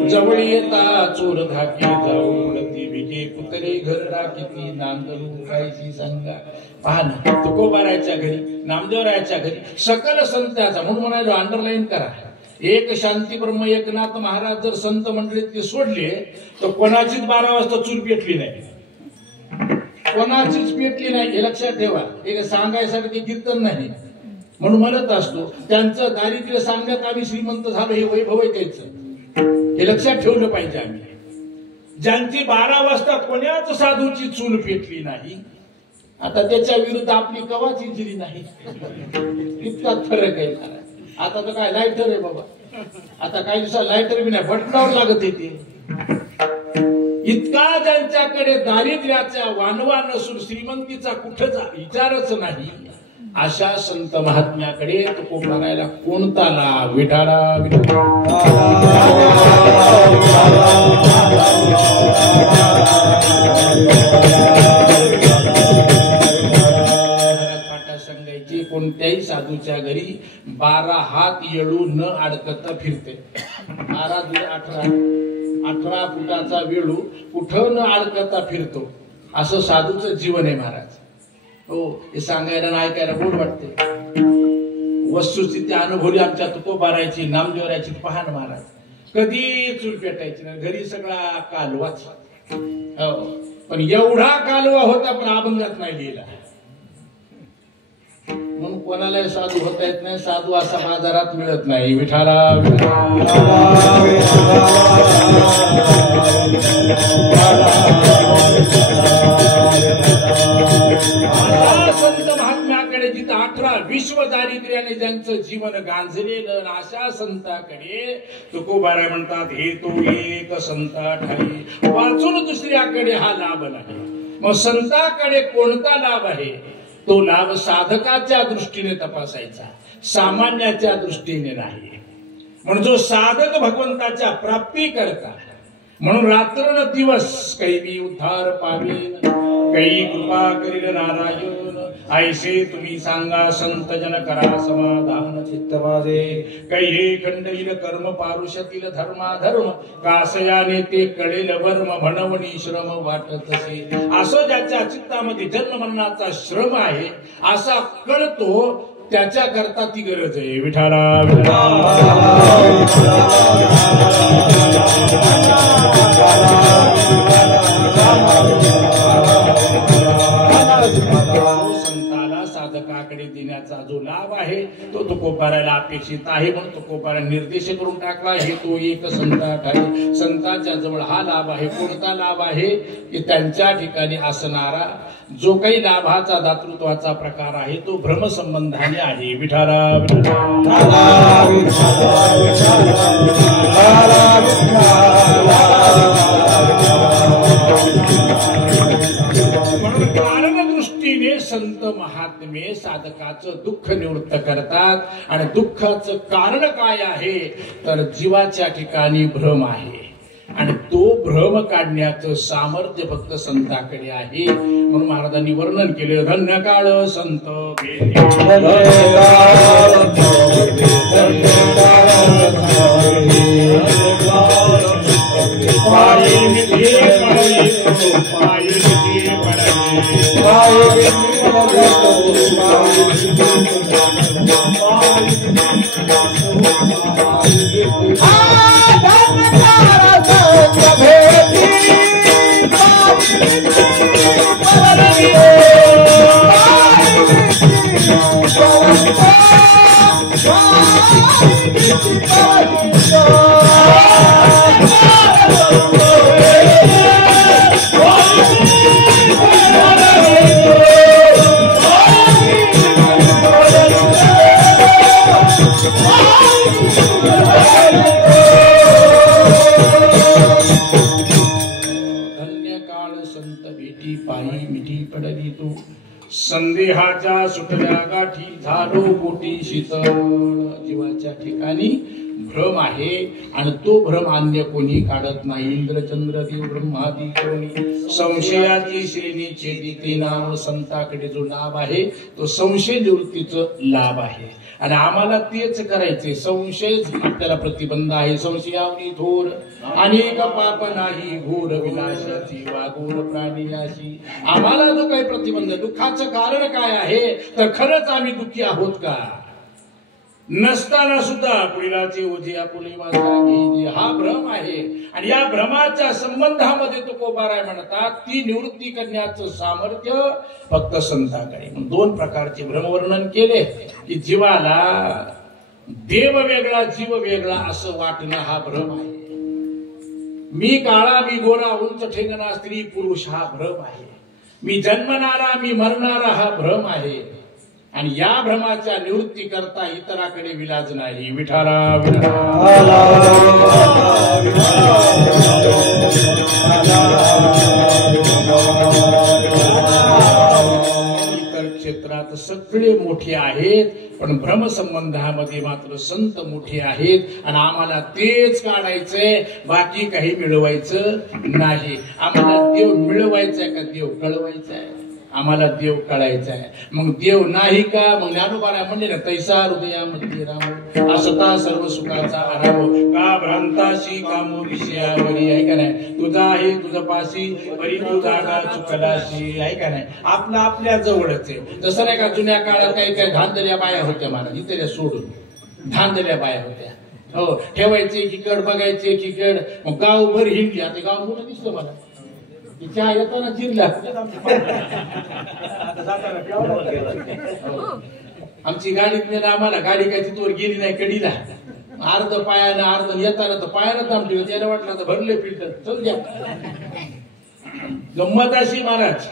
जवळ येता चोर धाके जाऊन ती भिके कुतरे घर राखीती नांदरू कायची सांगा. पहा ना, तुकोबारायाच्या घरी, नामदेवरायाच्या घरी सकल संतांचा म्हणून म्हणायला अंडरलाईन करा. एक शांती ब्रह्म एकनाथ महाराज जर संत मंडळीतले सोडले तर कोणाचीच 12 वाजता चूल पेटली नाही, कोणाचीच पेटली नाही. हे लक्षात ठेवा. हे सांगायसाठी कीर्तन नाही. म्हणून म्हणत असतो त्यांचं दारिद्र्य सांगण्यात आम्ही श्रीमंत झालो हे वैभव आहे त्याचं. हे लक्षात ठेवलं पाहिजे आम्ही. ज्यांची 12 वाजता कोणाच साधूची चूल पेटली नाही, आता त्याच्या विरुद्ध आपली कवाची जिरी नाही. इतका फरक आहे. आता तर काय लाईटर आहे बाबा. आता काही दिवसात लाईटर बी नाही, बटनावर लागत येते. इतका ज्यांच्याकडे दारिद्र्याचा वानवा नसून श्रीमंतीचा कुठंच विचारच नाही, अशा संत महात्म्याकडे तो करायला कोणता लाभ? विठाला सांगायची, कोणत्याही साधूच्या घरी 12 हात येळू न अडकता फिरते. 18 फुटाचा वेळू कुठं न अडकता फिरतो, असं साधूचं जीवन आहे महाराज. हो, हे सांगायला ना ऐकायला गोड वाटते. वस्तुस्थिती अनुभवली आमच्या तुकोबारायची, नामदेवरायची पहाण महाराज. कधी चूल पेटायची ना, घरी सगळा कालवाच. हो, पण एवढा कालवा होता पण अभंगात नाही लिहिला. म्हणून कोणालाही साधू होता येत नाही. साधू असा बाजारात मिळत नाही. विठाला संत महात्म्याकडे जिथं 18 विश्व दारिद्र्याने ज्यांचं जीवन गांजलेलं, अशा संताकडे तुकोबाराय म्हणतात, हे तो एक संता ठाई, वाचून दुसऱ्याकडे हा लाभ नाही. मग संताकडे कोणता लाभ आहे? तो लाभ साधकाच्या दृष्टीने तपासायचा, सामान्याच्या दृष्टीने नाही. म्हणून जो साधक भगवंताच्या प्राप्ती करता, म्हणून रात्र न दिवस काही मी उद्धार पावेन, काही कृपा करील नारायण. ऐसे तुम्ही सांगा संत जन करा समाधान चित्त माझे, काही हे खंडील कर्म पारुषतील धर्माधर्म, कासयाने ते कळेल वर्म, म्हणवणी श्रम वाटतसे. असं ज्याच्या चित्तामध्ये जन्म मरणाचा श्रम आहे असा कळतो, त्याच्या करता ती गरज आहे. विठाला संताला साधकाकडे देण्याचा जो लाभ आहे तो तुकोबारायला अपेक्षित आहे. म्हणून तुकोबारा निर्देश करून टाकला, हे तो एक संता ठाई. संतांच्या जवळ हा लाभ आहे. कोणता लाभ आहे? की त्यांच्या ठिकाणी असणारा जो काही लाभाचा दातृत्वाचा प्रकार आहे तो भ्रमसंबंधाने आहे. विठाला म्हणून कारण दृष्टीने संत महात्मे साधकाचं दुःख निवृत्त करतात. आणि दुःखाचं कारण काय आहे? तर जीवाच्या ठिकाणी भ्रम आहे, आणि तो भ्रम काढण्याचं सामर्थ्य फक्त संताकडे आहे. म्हणून महाराजांनी वर्णन केले, धन्य काळ संत संदेहाच्या सुटल्या गाठी झालो कोटी शीतळ. जीवाच्या ठिकाणी भ्रम आहे, आणि तो भ्रम अन्य कोणी काढत नाही. इंद्रचंद्र देव ब्रह्मादी कोणी संशयाची श्रेणी छेदिते नाम. संताकडे जो लाभ आहे तो संशय निवृत्तीचं लाभ आहे, आणि आम्हाला तेच करायचे. संशय आपल्याला प्रतिबंध आहे. संशयावरी थोर अनेक पाप नाही, घोर विनाशाची वाघोर प्राणीयाशी. आम्हाला जो काही प्रतिबंध, दुःखाचं कारण काय आहे? तर खरंच आम्ही दुःखी आहोत का? नसताना सुद्धा पुढीलाचे ओझे आपुले माझा घेजे, हा भ्रम आहे. आणि या भ्रमाच्या संबंधामध्ये तुकोबाराय म्हणतात, ती निवृत्ती करण्याचं सामर्थ्य फक्त संताकडे. दोन प्रकारचे भ्रमवर्णन केले, की जीवाला देव वेगळा जीव वेगळा असं वाटणं हा भ्रम आहे. मी काळा, मी गोरा, उंच ठेंगणा, स्त्री पुरुष हा भ्रम आहे. मी जन्मणारा, मी मरणारा हा भ्रम आहे. आणि या भ्रमाच्या निवृत्ती करता इतराकडे विलाज नाही. विठाला इतर क्षेत्रात सगळे मोठे आहेत, पण भ्रमसंबंधामध्ये मात्र संत मोठे आहेत. आणि आम्हाला तेच काढायचंय, बाकी काही मिळवायचं नाही. आम्हाला देव मिळवायचा का देव कळवायचा आहे? आम्हाला देव कळायचा आहे. मग देव नाही का? मग ज्ञानोबा म्हणले ना, तैसा हृदयामध्ये राम असता सर्व सुखाचा आराम का भ्रांताशी कामो विषयावरी. आहे का नाही? तुझा आहे तुझं पाशी परी तुझा का चुकलाशी. आहे का नाही? आपलं आपल्या जवळच आहे. जसं नाही का जुन्या काळात काही काही धांदल्या बाया होत्या, महाराज इथे सोडून धांदल्या बाया होत्या. हो, ठेवायचे एकीकड, बघायचे एकीकड. मग गावभर हिंडली. आता गाव मोठं दिसलं मला, चहा येताना जिरला. आमची गाडीत नेलं आम्हाला, गाडी काय तिथवर गेली नाही कडीला. अर्ध पायानं अर्ध येताना तर पायानं थांबली. त्याला वाटलं तर भरले फिल्टर चल द्या. गंमत अशी महाराज,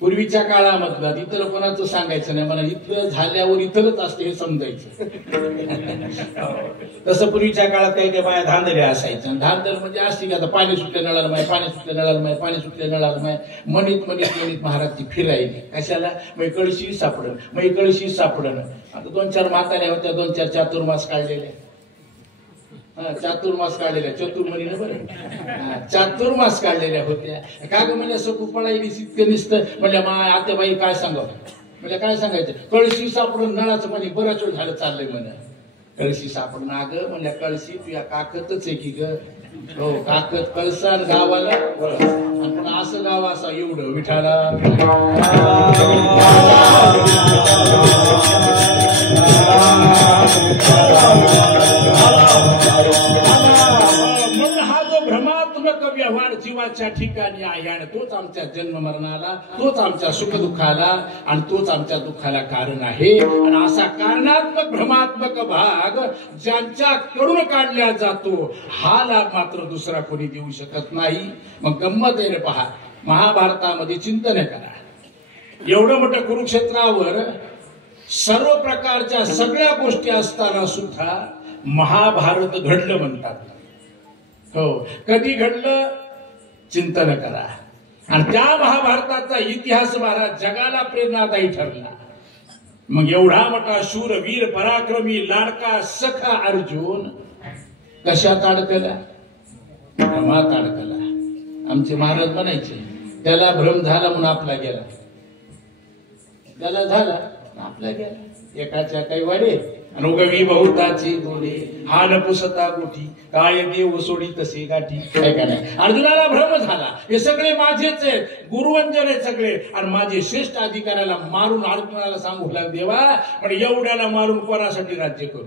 पूर्वीच्या काळामधला इथलं कोणाचं सांगायचं नाही. मला इथलं झाल्यावर इथलंच असते हे समजायचं. तसं पूर्वीच्या काळात काही काही बाया धांदल्या असायचं. धांदल म्हणजे असते की आता पाणी सुटले नळाला माय, पाणी सुटले नळाला माय, पाणी सुटले नळाला माय. म्हणीत महाराज ती फिरायली. कशाला? मग कळशी सापडण, मग कळशी सापडण. आता 2-4 म्हाताऱ्या होत्या, 2-4 चातुर्मास काढलेल्या. चातुर्मास काढलेल्या, चतुर्मणी बरं, चातुर्मास काढलेल्या होत्या. का ग म्हणजे असं पळायली इतकं निसतं. म्हणल्या माय आत्याबाई काय सांगावं? म्हणजे काय सांगायचं? कळशी सापडून नळाचं पाणी बराच वेळ झालं चाललंय म्हणे. कळशी सापडून अगं म्हणल्या कळशी तुझ्या काकतच आहे की ग. हो, काकत कळसा गावाला आणि पण असं गाव असा एवढं विठाला. म्हणून हा जो भ्रमात्मक व्यवहार जीवाच्या ठिकाणी आहे, आणि तोच आमच्या जन्म मरणाला, तोच आमच्या सुखदुःखाला आणि तोच आमच्या दुःखाला कारण आहे. आणि असा कारणात्मक भ्रमात्मक भाग ज्यांच्याकडून काढला जातो, हा लाभ मात्र दुसरा कोणी देऊ शकत नाही. मग गंमत आहे रे पहा, महाभारतामध्ये चिंतन करा. एवढं मोठं कुरुक्षेत्रावर सर्व प्रकारच्या सगळ्या गोष्टी असताना सुद्धा महाभारत घडलं म्हणतात. हो, कधी घडलं? चिंतन करा. आणि त्या महाभारताचा इतिहास महाराज जगाला प्रेरणादायी ठरला. मग एवढा मोठा शूर वीर पराक्रमी लाडका सखा अर्जुन कशात अडकला? भ्रमात अडकला. आमचे महाराज म्हणायचे त्याला भ्रम झाला म्हणून आपला गेला, त्याला झाला आपला गेला. एकाच्या काही वाडे अनुगवी बहुताची दोडे, हा नपुसता गोठी काय देव सोडी तसे गाठी. काय का नाही? अर्जुनाला भ्रम झाला, हे सगळे माझेच आहेत, गुरुवंजन आहेत सगळे, आणि माझे श्रेष्ठ अधिकाऱ्याला मारून अर्जुनाला सांगू लागला देवा पण एवढ्याला मारून कोणासाठी राज्य करू?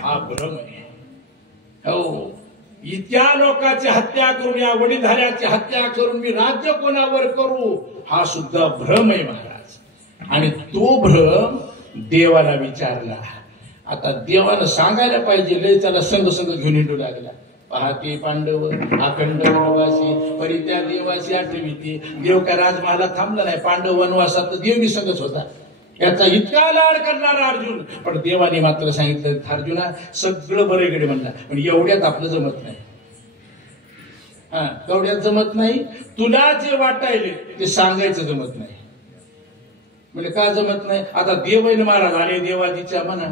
हा भ्रम आहे. हो, इतक्या लोकांची हत्या करून, या वडीलधाऱ्याची हत्या करून मी राज्य कोणावर करू? हा सुद्धा भ्रम आहे महाराज. आणि तो भ्रम देवाला विचारला. आता देवानं सांगायला पाहिजे, लय त्याला संघ संघ घेऊन हिंडू लागला. पहाते पांडव अखंड वनवासी परी त्या देवाशी आठविते. देव काय राजमहालात थांबला नाही, पांडव वनवासात तर देवी संघच होता. याचा इतका लाड करणारा अर्जुन, पण देवाने मात्र सांगितलं अर्जुना सगळं बरं इकडे म्हणला, पण एवढ्यात आपलं जमत नाही. हा, एवढ्यात जमत नाही. तुला जे वाटायले ते सांगायचं जमत नाही. म्हणजे का जमत नाही? आता देवैन महाराज आले देवाजीच्या मनात,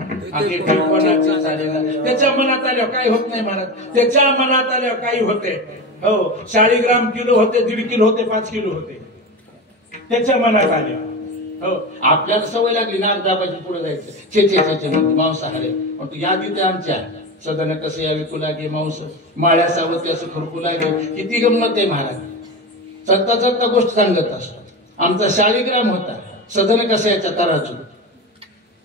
त्याच्या मनात आल्यावर काही होत नाही महाराज. त्याच्या मनात आल्यावर काही होते. हो, 40 ग्राम किलो होते, 1.5 किलो होते, 5 किलो होते, त्याच्या मनात आल्यावर. हो, आपल्याला सवय लागली नाक दाबाची पुढे जायचं, चे मांसाहारी. पण तू यादीत आमच्या सदन कसे यावे तुला गे मांस, माळ्या सावत असं खुरकू लागे. किती गंमत आहे महाराज. चलता चलता गोष्ट सांगत असतात. आमचा 40 ग्राम होता, सदन कसं याच्या तराजू,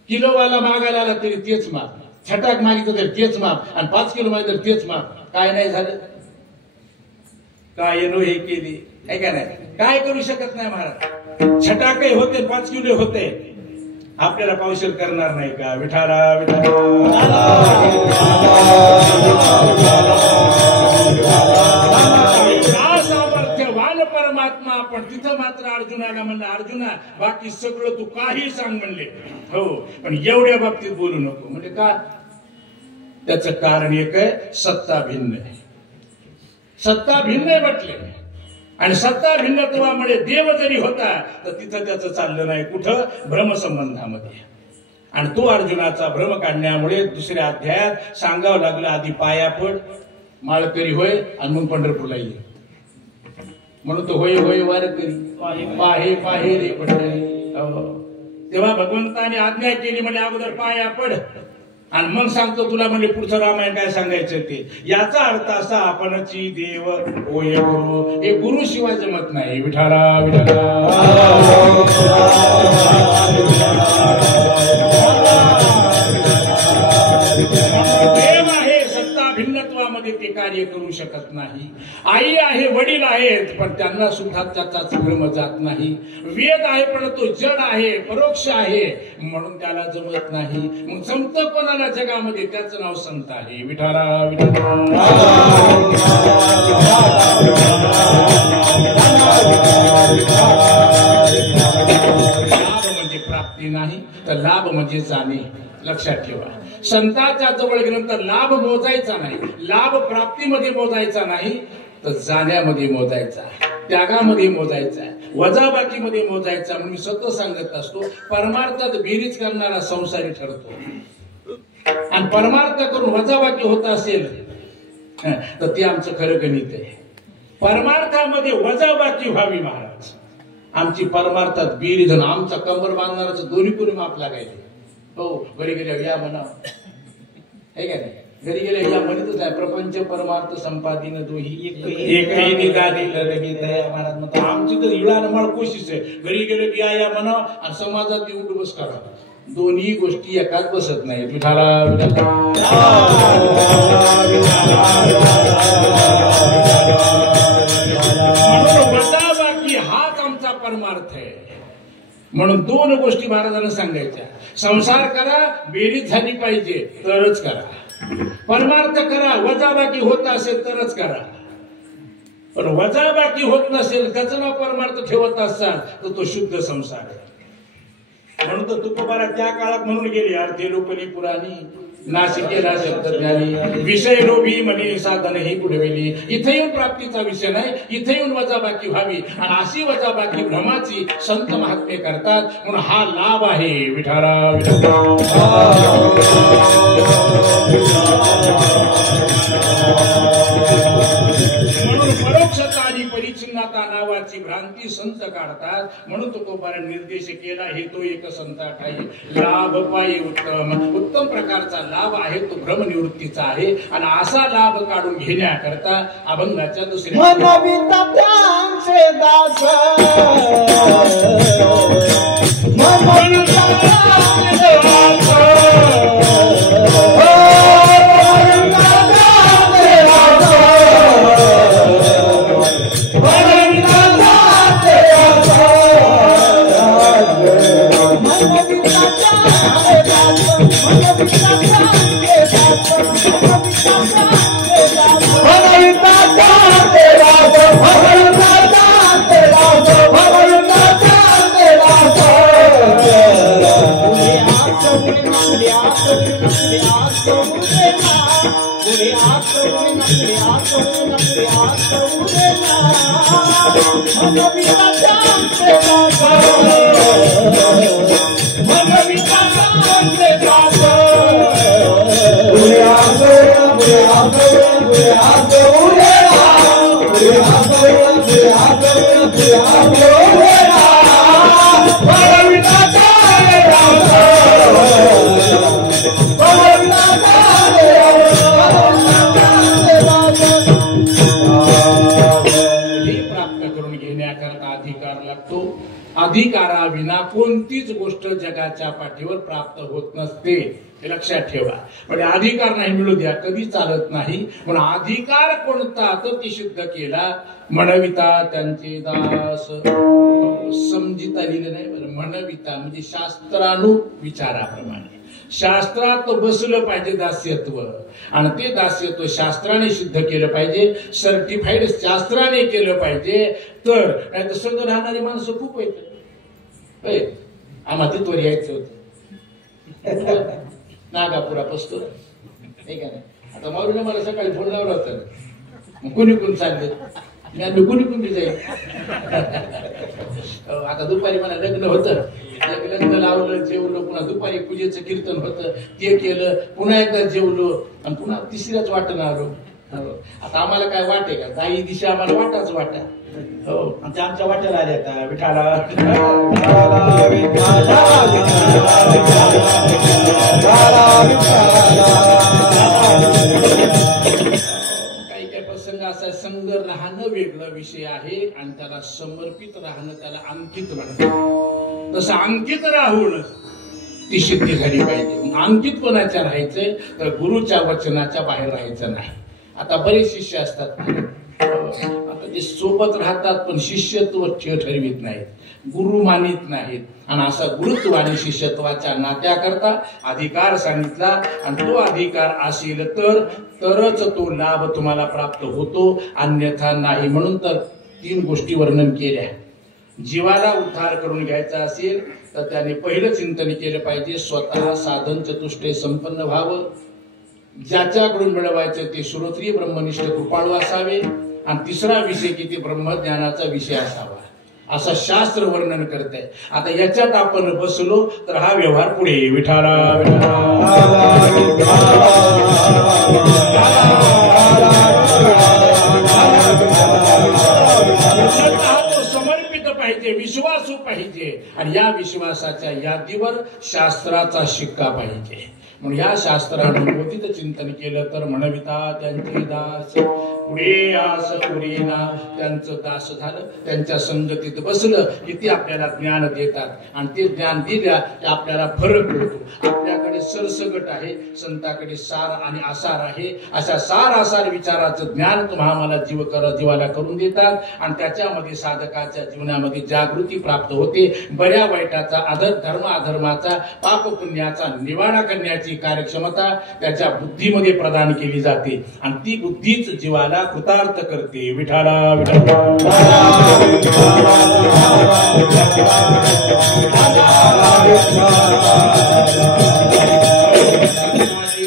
किलोवाला मागायला आला तरी तेच माप, छटाक मागितलं तरी तेच माप, आणि 5 किलो मागितलं तरी तेच माप. काय नाही झालं? काय नो हे केली आहे का नाही? काय करू शकत नाही महाराज. छटाकही होते, 5 किलो होते, आपल्याला पावशेर करणार नाही का? विठाला सामर्थ्यवान परमात्मा, पण तिथं मात्र अर्जुनाला म्हणलं, अर्जुना बाकी सगळं तू काही सांग म्हणले, हो पण एवढ्या बाबतीत बोलू नको. म्हणजे का? त्याचं कारण एक आहे, सत्ता भिन्न आहे. सत्ता भिन्न आहे म्हटले. आणि सत्ता भिन्नत्वामुळे देव जरी होता तर तिथं त्याचं चाललं नाही कुठं? भ्रमसंबंधामध्ये. आणि तो अर्जुनाचा भ्रम काढण्यामुळे दुसऱ्या अध्यायात सांगावं लागलं, आधी पाया पड, माळकरी होय आणि मग पंढरपूरला ये. म्हणून तो होय होय वार करी, पाहे पाहे रे पंढरी. तेव्हा भगवंताने आज्ञा केली, म्हणजे अगोदर पाया पड आणि मग सांगतो तुला, म्हणजे पुढचं रामायण काय सांगायचं ते. याचा अर्थ असा, आपणची देव होय गुरु. हे गुरु शिवाय जमत नाही. विठाला विठाला. देव आहे, सत्ता भिन्नत्वामध्ये ते कार्य करू शकत नाही. आई आहे, वडील आहेत, पण त्यांना सुद्धा त्याचाच भ्रम जात नाही. वेद आहे पण तो जड आहे, परोक्ष आहे, म्हणून त्याला जमत नाही. मग संत कोणाला जगामध्ये? त्याचं नाव संत आहे. विठाला विठाला. लाभ म्हणजे प्राप्ती नाही, तर लाभ म्हणजे जाणे. लक्षात ठेवा, संतांच्या जवळ गेल्यानंतर लाभ मोजायचा नाही, लाभ प्राप्तीमध्ये मोजायचा नाही, तर जाण्यामध्ये मोजायचा, त्यागामध्ये मोजायचा, वजाबाकीमध्ये मोजायचा. म्हणून मी सतत सांगत असतो, परमार्थात बेरीज करणारा संसारी ठरतो. आणि परमार्थ करून वजाबाकी होत असेल तर ते आमचं खरं गणित आहे. परमार्थामध्ये वजाबाकी व्हावी महाराज. आमची परमार्थात बेरीज, आमचा कंबर बांधणाराचं दोन्ही कोणी माप लागायचे. हो, घरी गेल्या या म्हणा, हे काय नाही, घरी गेल्या या म्हणतच आहे. प्रपंच परमार्थ संपादीन दोही एकही निघाली महाराज म्हणतात. आमची तर इळानमाळ कोशिश आहे, घरी गेले की या म्हणा आणि समाजात उठ बस करा. दोन्ही गोष्टी एकाच बसत नाही. विठाला वजाबाकी हाच आमचा परमार्थ आहे. म्हणून दोन गोष्टी महाराजांना सांगायच्या. संसार करा, बेरीज झाली पाहिजे तरच करा. परमार्थ करा, वजाबाकी होत असेल तरच करा. पण वजाबाकी होत नसेल, त्याचं नाव परमार्थ ठेवत असाल तर तो शुद्ध संसार आहे. म्हणून तर तुकोबारा त्या काळात म्हणून गेली, अर्थे लोकली पुराणी नाशिकेला शब्द ज्ञानी, विषय लोभी म्हणे साधन ही बुडवेली. इथे येऊन प्राप्तीचा विषय नाही, इथे येऊन वजाबाकी व्हावी. आणि अशी वजाबाकी भ्रमाची संत महात्मे करतात. म्हणून हा लाभ आहे. विठाला म्हणून परोक्षता आणि परिचिन्नता नावाची भ्रांती संत काढतात. म्हणून तुकोबारा निर्देश केला, हे तो एक संत ठाई लाभ पायी उत्तम. उत्तम प्रकारचा लाभ आहे तो भ्रमनिवृत्तीचा आहे. आणि असा लाभ काढून घेण्याकरता अभंगाच्या दुसऱ्या अधिकाराविना कोणतीच गोष्ट जगाच्या पाठीवर प्राप्त होत नसते. हे लक्षात ठेवा. पण अधिकार नाही मिळू द्या, कधी चालत नाही. म्हणून अधिकार कोणता तर ती सिद्ध केला. म्हणविता त्यांचे दास, समजिता लिहिलं नाही, म्हणविता म्हणजे शास्त्रानु विचाराप्रमाणे. शास्त्रात बसलं पाहिजे दास्यत्व, आणि ते दास्यत्व शास्त्राने सिद्ध केलं पाहिजे, सर्टिफाईड शास्त्राने केलं पाहिजे. तर नाही तर संघ राहणारी माणसं खूप आहेत. आम्हा तिथवर यायचं होतं नागापुरा पसतो नाही का नाही. आता मारून मला सकाळी फोन लावला होता, मग कुणी कोण चालले, मी कुणी कुणी जाईल. आता दुपारी मला लग्न होतं, लग्न लावलं, जेवलो, पुन्हा दुपारी पूजेचं कीर्तन होतं, ते केलं, पुन्हा एकदा जेवलो, आणि पुन्हा तिसऱ्याच वाटण आलो. आता आम्हाला काय वाटे का, काही दिशा आम्हाला वाटाच वाटा. हो, आमच्या वाट्याला आल्या आता विठाला काही काही प्रसंग असा संघ राहणं वेगळं विषय आहे, आणि त्याला समर्पित राहणं, त्याला अंकित राहणं. तसं अंकित राहून ती सिद्धी झाली पाहिजे. अंकित कोणाच्या राहायचंय तर गुरुच्या वचनाच्या बाहेर राहायचं नाही. आता बरेच शिष्य असतात, आता ते सोबत राहतात पण शिष्यत्व ठरवित नाहीत, गुरु मानित नाहीत, आणि असा गुरुत्व आणि शिष्यत्वाच्या नात्याकरता अधिकार सांगितला, आणि तो अधिकार असेल तरच तो लाभ तुम्हाला प्राप्त होतो, अन्यथा नाही. म्हणून तर 3 गोष्टी वर्णन केल्या. जीवाला उद्धार करून घ्यायचा असेल तर त्याने पहिलं चिंतन केलं पाहिजे, स्वतः साधन चतुष्टय संपन्न व्हावं. ज्याच्याकडून मिळवायचं ते श्रोत्रिय ब्रह्मनिष्ठ कृपाळू असावे, आणि तिसरा विषय की ते ब्रह्मज्ञानाचा विषय असावा, असं शास्त्र वर्णन करत आहे. आता याच्यात आपण बसलो तर हा व्यवहार पुढे विठाला समर्पित पाहिजे, विश्वासू पाहिजे, आणि या विश्वासाच्या यादीवर शास्त्राचा शिक्का पाहिजे. म्हणून या शास्त्रानुभूतीत चिंतन केलं तर म्हणविता त्यांचे दास पुढे आस पुरीना, त्यांचं दास झालं, त्यांच्या संगतीत बसलं की ते आपल्याला ज्ञान देतात, आणि ते ज्ञान दिल्या की आपल्याला फरक पडतो. आपल्याकडे सरसगट आहे, संताकडे सार आणि आसार आहे. अशा सार आसार विचाराचं ज्ञान तुम्हाला मला जीवाला करून देतात, आणि त्याच्यामध्ये साधकाच्या जीवनामध्ये जागृती प्राप्त होते. बऱ्या वाईटाचा, धर्म अधर्माचा, पाप पुण्याचा निवाडा करण्याची कार्यक्षमता त्याच्या बुद्धीमध्ये प्रदान केली जाते, आणि ती बुद्धीच जीवाला कृतार्थ करते. विठाला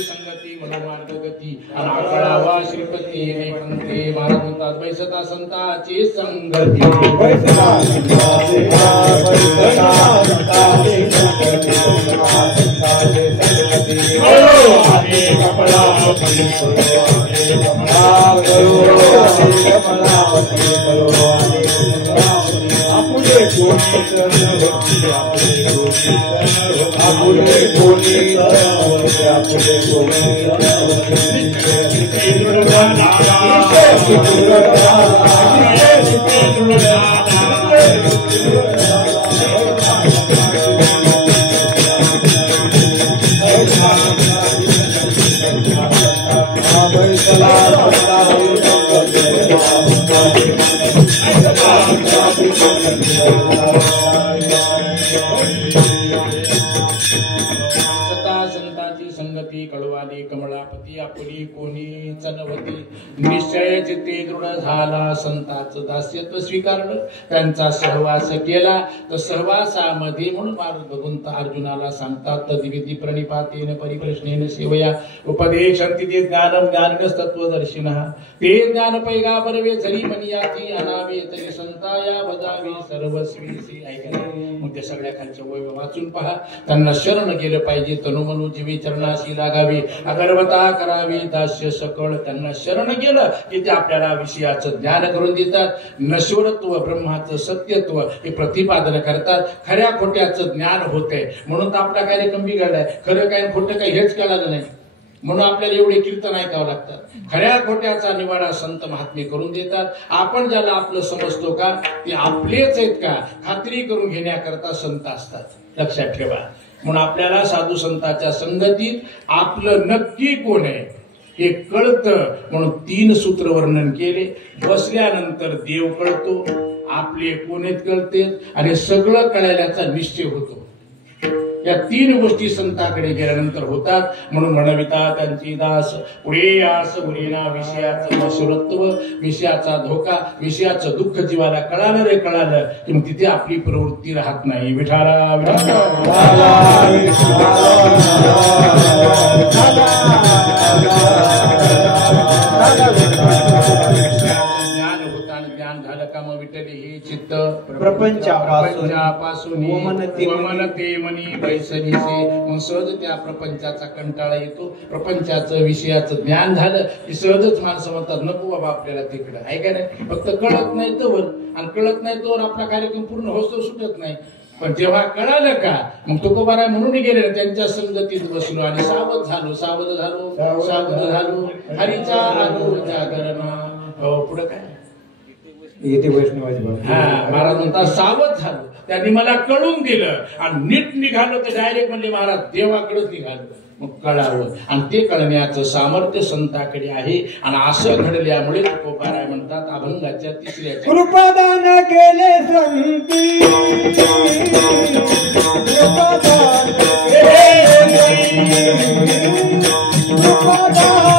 संगती मनोमार्गगती आकळावा श्रीपती पंथे. महाराज म्हणतात बैसता संताची संगती, संताची संगती कळवाली कमळापती आपुली कोणी चनवती. निश्चय चित्ते दृढ झाला, संताचं दास्यत्व स्वीकारलं, त्यांचा सहवास केला. तर सहवासामध्ये म्हणून भगवंत अर्जुनाला सांगतात तद्विधी प्रणिपातेन परिप्रश्नेन सेवया उपदेशन्ति ते ज्ञानम ज्ञानस्तत्वदर्शिनः. ते ज्ञान पैगाबरवे झरी मनियाती अनावे तरी संताया बजावे सर्वस्वी. ऐकले मग ते सगळ्या खालच्या वय वाचून पहा. त्यांना शरण गेलं पाहिजे, तनुमनु जीवी चरणाशी लागावी, अगर्वता करावी दास्य सकळ. त्यांना शरण गेलं की ते आपल्याला विषयाचं ज्ञान करून देतात. नश्वरत्व ब्रह्माचं सत्यत्व हे प्रतिपादन करतात. खऱ्या खोट्याचं ज्ञान होतंय म्हणून तर आपला कार्यक्रम बिघडलाय. खरं काय खोटं काय हेच कळालं नाही म्हणून आपल्याला एवढे कीर्तन ऐकावं लागतात. खऱ्या खोट्याचा निवाडा संत महात्मे करून देतात. आपण ज्याला आपलं समजतो का ते आपलेच आहेत का खात्री करून घेण्याकरता संत असतात, लक्षात ठेवा. म्हणून आपल्याला साधू संतांच्या संगतीत आपलं नक्की कोण आहे हे कळतं. म्हणून 3 सूत्र वर्णन केले. बसल्यानंतर देव कळतो, आपले कोण आहेत कळते, आणि सगळं कळल्याचा निश्चय होतो. या 3 गोष्टी संताकडे गेल्यानंतर होतात. म्हणून म्हणविता त्यांची दास पुढे आस उरेना विषयाचं नश्वरत्व, विषयाचा धोका, विषयाचं दुःख जीवाला कळालं रे कळालं की मग तिथे आपली प्रवृत्ती राहत नाही. विठाला ज्ञान झालं का मग विठ्ठल हे चित्त प्रपंचापासून वमनते मनी बैसरीसे. मग सहज त्या प्रपंचाचा कंटाळा येतो. प्रपंचाचं विषयाचं ज्ञान झालं की सहजच माणसं म्हणतात नको बाबा आपल्याला तिकडं आहे का नाही. फक्त कळत नाही तोवर, आणि कळत नाही तोवर आपला कार्यक्रम पूर्ण होतो सुटत नाही. पण जेव्हा कळालं का मग तुकोबाराय म्हणून गेले त्यांच्या संगतीत बसलो आणि सावध झालो हरीचा आलो जागरणा. पुढे काय येते वैष्णवाची महाराज म्हणतात सावध झालो, त्यांनी मला कळून दिलं आणि नीट निघालो ते डायरेक्ट म्हणजे महाराज देवाकडेच निघालो. मग कळावं आणि ते कळण्याचं सामर्थ्य संताकडे आहे. आणि असं घडल्यामुळे तुकोबाराय म्हणतात अभंगाच्या 3ऱ्या कृपादान केले संती, कृपादान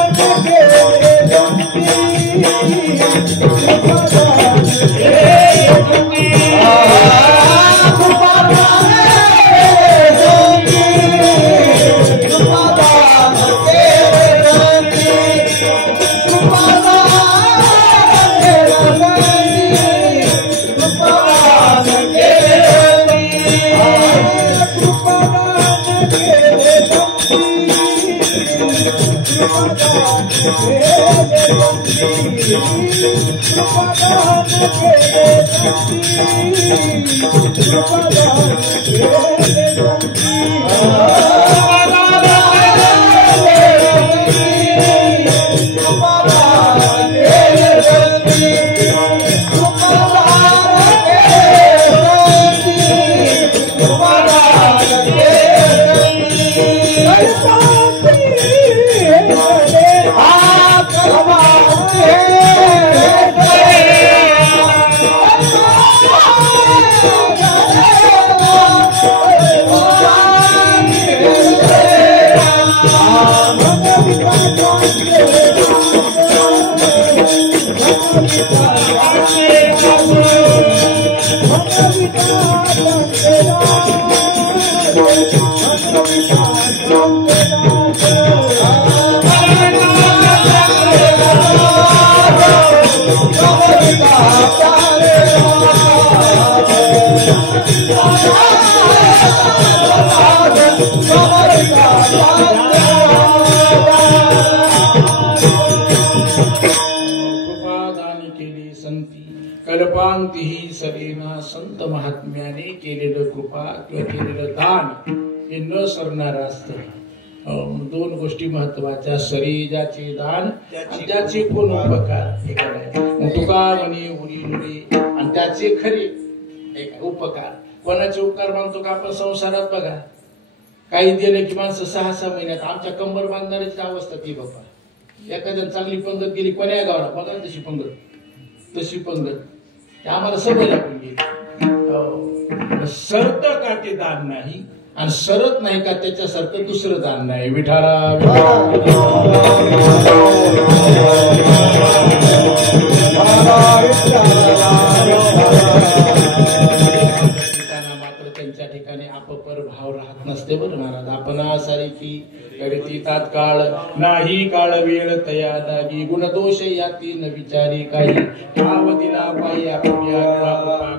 कल्पांतीही सरेना. संत महात्म्याने केलेलं कृपा किंवा केलेलं दान हे न सरणारं असतं. 2 गोष्टी महत्वाच्या, सरी ज्याचे दान आणि ज्याचे कोण उपकार. तुका म्हणे उरी नुरी आणि त्याचे खरे उपकार. कोणाचे उपकार मानतो का आपण संसारात बघा, काही दिले की माणसं 6-6 महिन्यात. आमच्या कंबर बांधणाऱ्याची अवस्था ती बाबा. एखाद्या चांगली पंगत गेली कोण्या गावाला बघा तशी पंगत आम्हाला सवय लागून गेली. सरत का ते दान नाही आणि सरत नाही का त्याच्यासारखं दुसरं दान नाही. विठाला मात्र त्यांच्या ठिकाणी अपपर भाव राहत नसते. बरं महाराज आपणासारखी करती तात्काळ नाही काळ वेळ तया लागी. गुणदोष याती न विचारी काही. आवदिला पायी आपल्या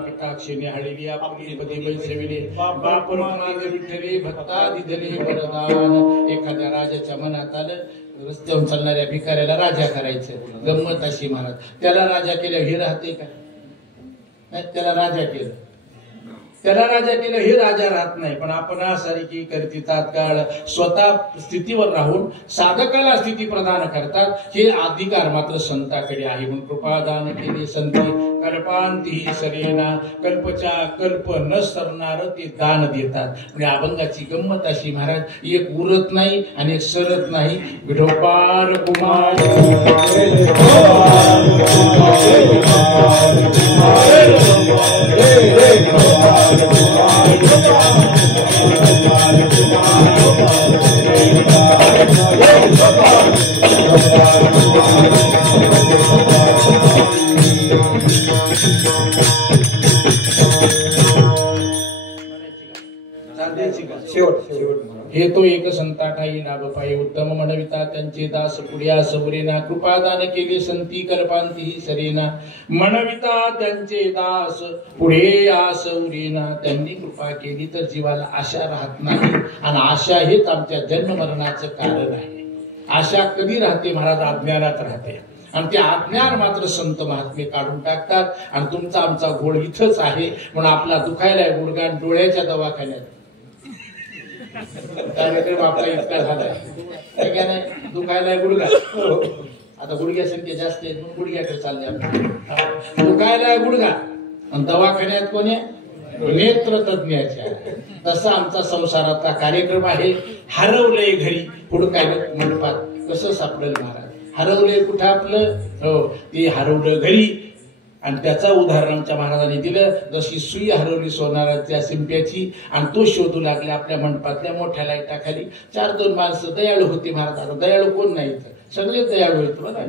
कटाक्षेने हळली आपली पदी बैसविले. बाप विठ्ठले भक्ता दिधले वरदान. एखाद्या राजाच्या मनात आलं रस्त्यावर चालणाऱ्या भिकाऱ्याला राजा करायचं. गंमत अशी महाराज. त्याला राजा केलं हे राहते का? त्याला राजा केलं हे राजा राहत नाही. पण आपणासारखी करती तात्काळ स्वतः स्थितीवर राहून साधकाला स्थिती प्रदान करतात. हे अधिकार मात्र संताकडे आहे. म्हणून कृपादान केले संती कल्पांतीही सरेना. कल्पच्या कल्प न सरणार ते दान देतात. म्हणजे अभंगाची गंमत अशी महाराज, एक उरत नाही आणि एक सरत नाही. विठोबार कुमार Thank you. हे तो एक संता ठाई नाभ पायी उत्तम म्हणविता त्यांचे दास पुढ्या सवरेना कृपादान केले संती कल्पांती सरेना म्हणविता त्यांचे दास पुढे आसवरेना त्यांनी कृपा केली तर जीवाला आशा राहत नाही आणि आशा हेच आमच्या जन्म मरणाचं कारण आहे. आशा कधी राहते महाराज? अज्ञानात राहते आणि ते अज्ञान मात्र संत महात्मे काढून टाकतात आणि तुमचा आमचा गोड इथंच आहे म्हणून आपला दुखायला गुडघा डोळ्याच्या दवाखान्यात कार्यक्रम आपला इतका झालाय काय नाही दुखायला गुडघा आता गुडघ्या संख्या जास्त आहे म्हणून गुडघ्याकडे चालले आपण दुखायला गुडघा आणि दवाखान्यात कोणी नेत्र तज्ञाच्या तसा आमचा संसाराचा कार्यक्रम आहे. हरवलंय घरी हुडकाय मंडपात कसं सापडेल महाराज? हरवलंय कुठं आपलं? हो ते हरवलं घरी आणि त्याचं उदाहरण आमच्या महाराजांनी दिलं. जशी सुई हरवली सोनाराच्या शिंप्याची आणि तो शोधू लागले आपल्या मंडपातल्या मोठ्या लाईटाखाली. 4-2 माणसं दयाळू होती महाराज. आता दयाळू कोण नाही सगळे दयाळू आहेत बघा.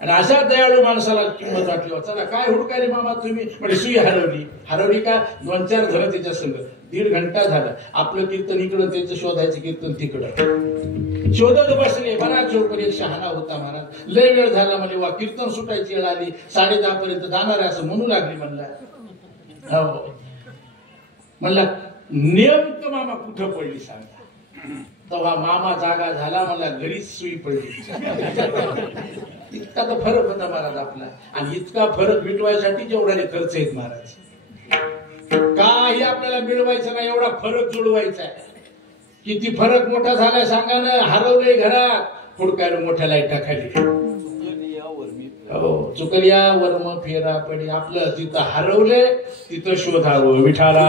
आणि अशा दयाळू माणसाला किंमत वाटली. चला काय हुडकायले मामा तुम्ही? म्हणजे सुई हरवली का? 2-4 जण त्याच्या संग 1.5 घंटा झाला. आपलं कीर्तन इकडं त्याचं शोधायचं कीर्तन तिकडं शोधत बसले. बराच वेळ पण एक शहाणा होता महाराज. लय वेळ झाला म्हणजे वा कीर्तन सुटायची वेळ आली 10:30 पर्यंत जाणार आहे असं म्हणू लागली. म्हणला हो म्हणला नेमकं मामा कुठं पडली सांगा. तेव्हा मामा जागा झाला मला घरीच सुई पडली. इतका तर फरक होता महाराज आपला आणि इतका फरक मिटवायसाठी जेवढा खर्च आहेत महाराज काही आपल्याला मिळवायचं नाही एवढा फरक जुळवायचा आहे. किती फरक मोठा झालाय सांगा ना. हरवले घरात हुडकायला मोठ्या लाईटाखाली. हो चुकल्या वर्म फेरा पडे. आपलं जिथं हरवले तिथं शोधावं. विठाला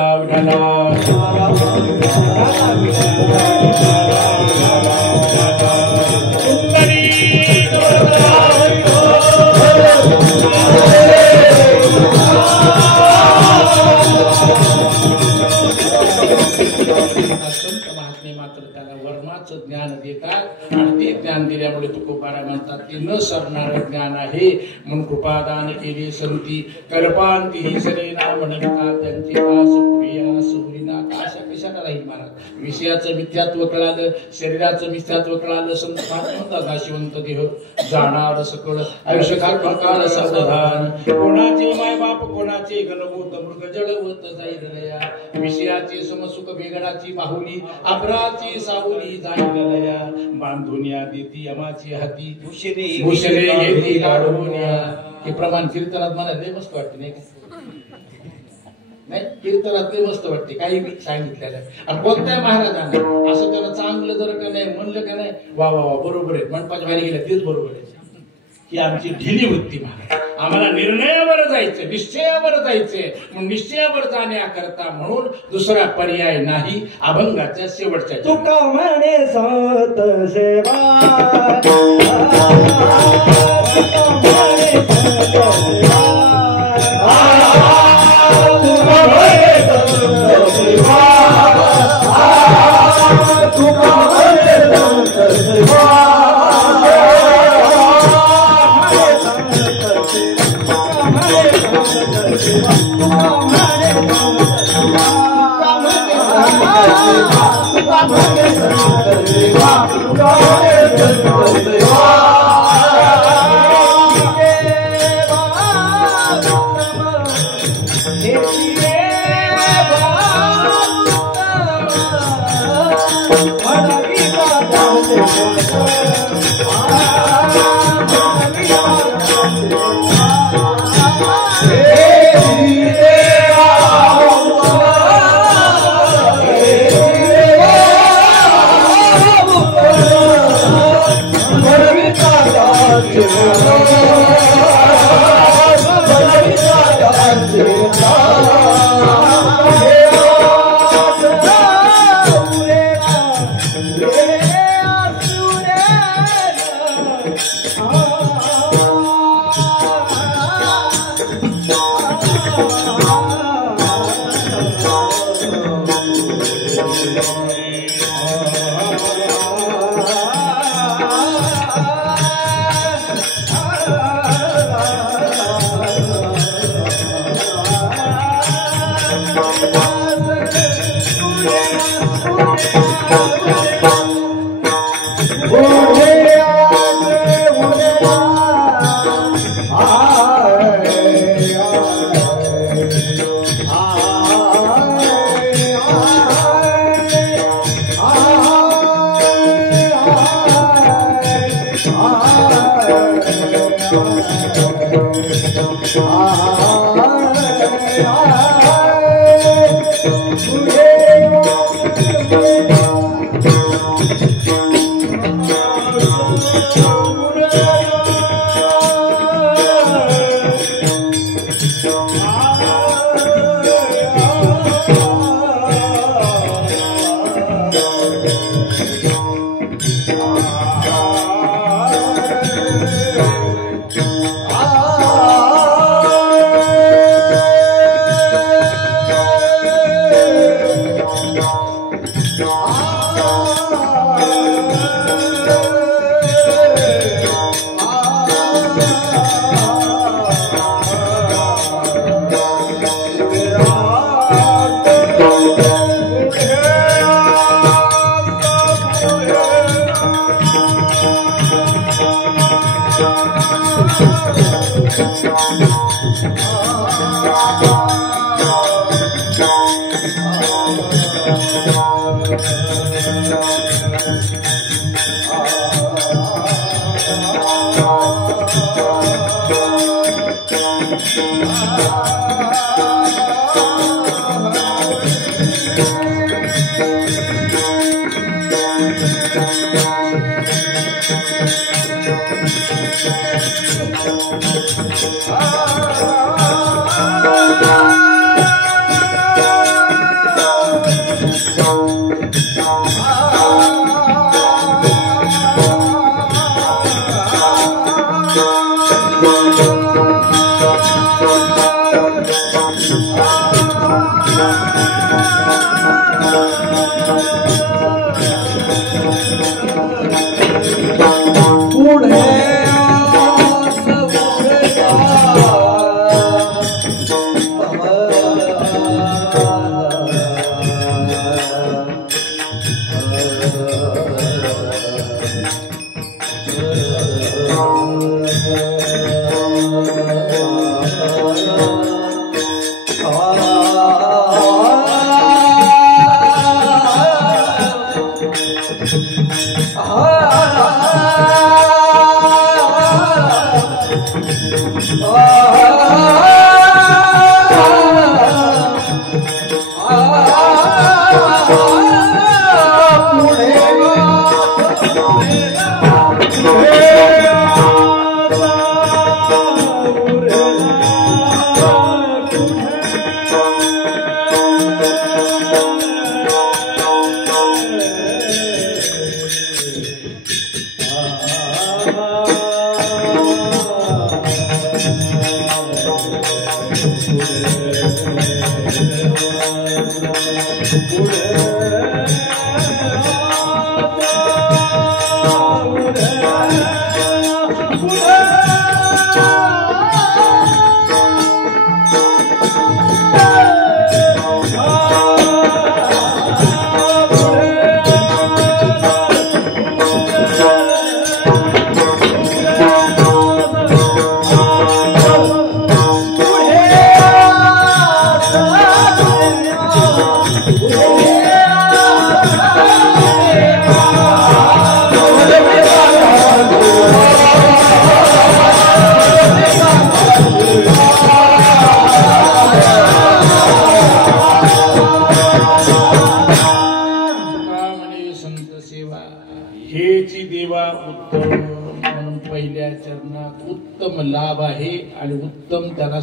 संत महात्मे मात्र त्याला वर्माचं ज्ञान देतात आणि ते ज्ञान दिल्यामुळे तुकोबारा म्हणतात ते न सरणार ज्ञान आहे म्हणून कृपादान केले संती कल्पांती सरेना म्हणतात त्यांचे दास पुढे सौरीना. आशा कशाला राहील महाराज? विषयाचं मिथ्यात्व कळालं शरीराचं मिथ्यात्व कळालं संत महात्मे म्हणतात नाशिवंत देह जाणार सकळ आयुष्य काल सावधान. कोणाचे मायबाप कोणाचे गणभूत मृग जळवत जाईल. विषयाचे समसुख बेगडाची बाहुली अपराची सावली जाणल्या बांधून या देती यमाची हाती भूषणे घेती काढून या. हे प्रमाण कीर्तनात मला लय मस्त वाटते नाही का? नाही कीर्तनात लय मस्त वाटते काही सांगितलेलं आणि कोणत्या महाराजांना असं त्याला चांगलं जर का नाही म्हणलं का नाही वा वा वा बरोबर आहे मंडपाच्या बाहेर गेल्या तेच बरोबर आहे. ही आमची ढिली वृत्ती महाराज. आम्हाला निर्णयावर जायचं निश्चयावर जायचंय म्हणून निश्चयावर जाण्याकरता म्हणून दुसरा पर्याय नाही. अभंगाच्या शेवटच्या तुका म्हणे संत सेवा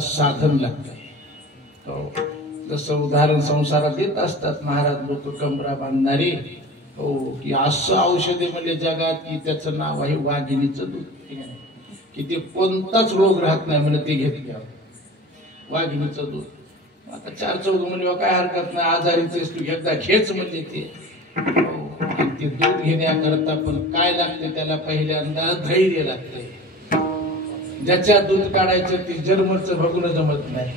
साधन लागतंय. जसं उदाहरण संसारात देत असतात महाराज लोक कमरा बांधणारे. हो की असं औषधे म्हणजे जगात की त्याचं नाव आहे वाघिणीचं दूध. की ते कोणताच रोग राहत नाही म्हणजे ते घेत घ्यावं वाघिणीचं दूध. आता 4-14 म्हणजे काय हरकत नाही. आजारीच तू एकदा घेच म्हणजे ते. ते दूध घेण्याकरता पण काय लागते त्याला पहिल्यांदा धैर्य लागतंय. ज्याच्यात दूध काढायचं ते जर्मनचं भगुन जमत नाही,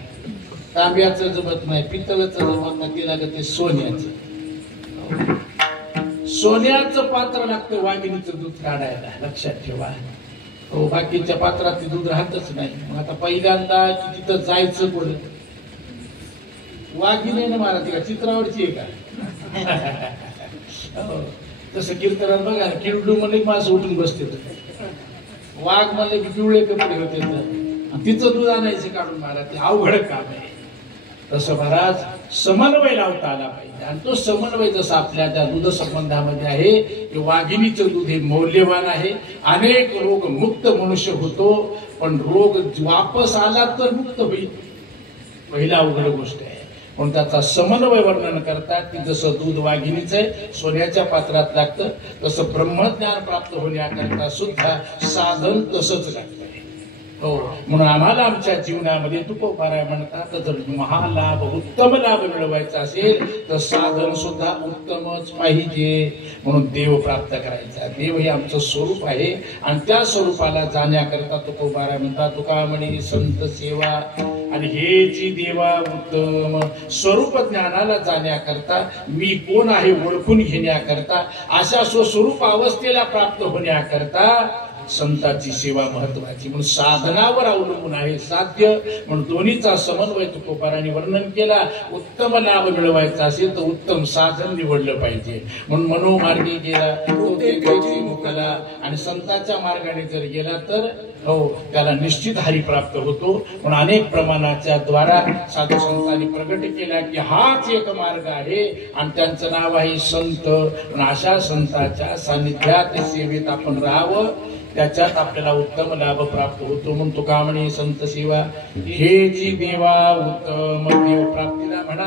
तांब्याचं जमत नाही, पितळाचं जमत नाही, ते लागत सोन्याचं. सोन्याचं पात्र लागतं वाघिणीचं दूध काढायला. लक्षात ठेवा. हो बाकीच्या पात्रात ते दूध राहतच नाही. मग आता पहिल्यांदा तिथं जायचं कोण वाघिणीने मारा ती का चित्रावरची आहे का? तसं कीर्तनात बघा ना किरडू म्हणले माणसं उठून बसते. वाघ म्हणले की पिवळे कपडे होते तिचं दूध आणायचं काढून मारा. ते अवघड काम आहे. तसं महाराज समन्वय लावता आला पाहिजे. आणि तो समन्वय जसा आपल्या त्या दूध संबंधामध्ये आहे की वाघिणीचं दूध हे मौल्यवान आहे. अनेक रोग मुक्त मनुष्य होतो, पण रोग वापस आला तर मुक्त होईल, पहिला अवघड गोष्ट आहे. पण त्याचा समन्वय वर्णन करतात की जसं दूध वाघिणीचं आहे, सोन्याच्या पात्रात लागतं, तसं ब्रह्मज्ञान प्राप्त होण्याकरता सुद्धा साधन तसंच लागतं. हो, म्हणून आम्हाला आमच्या जीवनामध्ये तुकोबाराय म्हणतात, जर महालाभ उत्तम लाभ मिळवायचा असेल तर साधन सुद्धा उत्तमच पाहिजे. म्हणून देव प्राप्त करायचा. देव हे आमचं स्वरूप आहे आणि त्या स्वरूपाला जाण्याकरता तुकोबाराय म्हणतात, तुका म्हणे संत सेवा. आणि हे जी देवा उत्तम स्वरूप ज्ञानाला जाण्याकरता, मी कोण आहे ओळखून घेण्याकरता, अशा स्वस्वरूप अवस्थेला प्राप्त होण्याकरता संतांची सेवा महत्वाची. म्हणून साधनावर अवलंबून आहे साध्य. म्हणून दोन्हीचा समन्वय तुकोबाराने वर्णन केला. उत्तम लाभ मिळवायचा असेल तर उत्तम साधन निवडलं पाहिजे. म्हणून मनोमार्गे गेला तो ते मुकला, आणि संतांच्या मार्गाने जर गेला तर हो त्याला निश्चित हरी प्राप्त होतो. म्हणून अनेक प्रमाणाच्या द्वारा साधू संतांनी प्रगट केला की हाच एक मार्ग आहे आणि त्यांचं नाव आहे संत. म्हणून अशा संतांच्या सानिध्यात सेवेत आपण राहावं, त्याच्यात आपल्याला उत्तम लाभ प्राप्त होतो. म्हणून तुका म्हणे संत सेवा. हे जी देवा उत्तम देव प्राप्तीला म्हणा,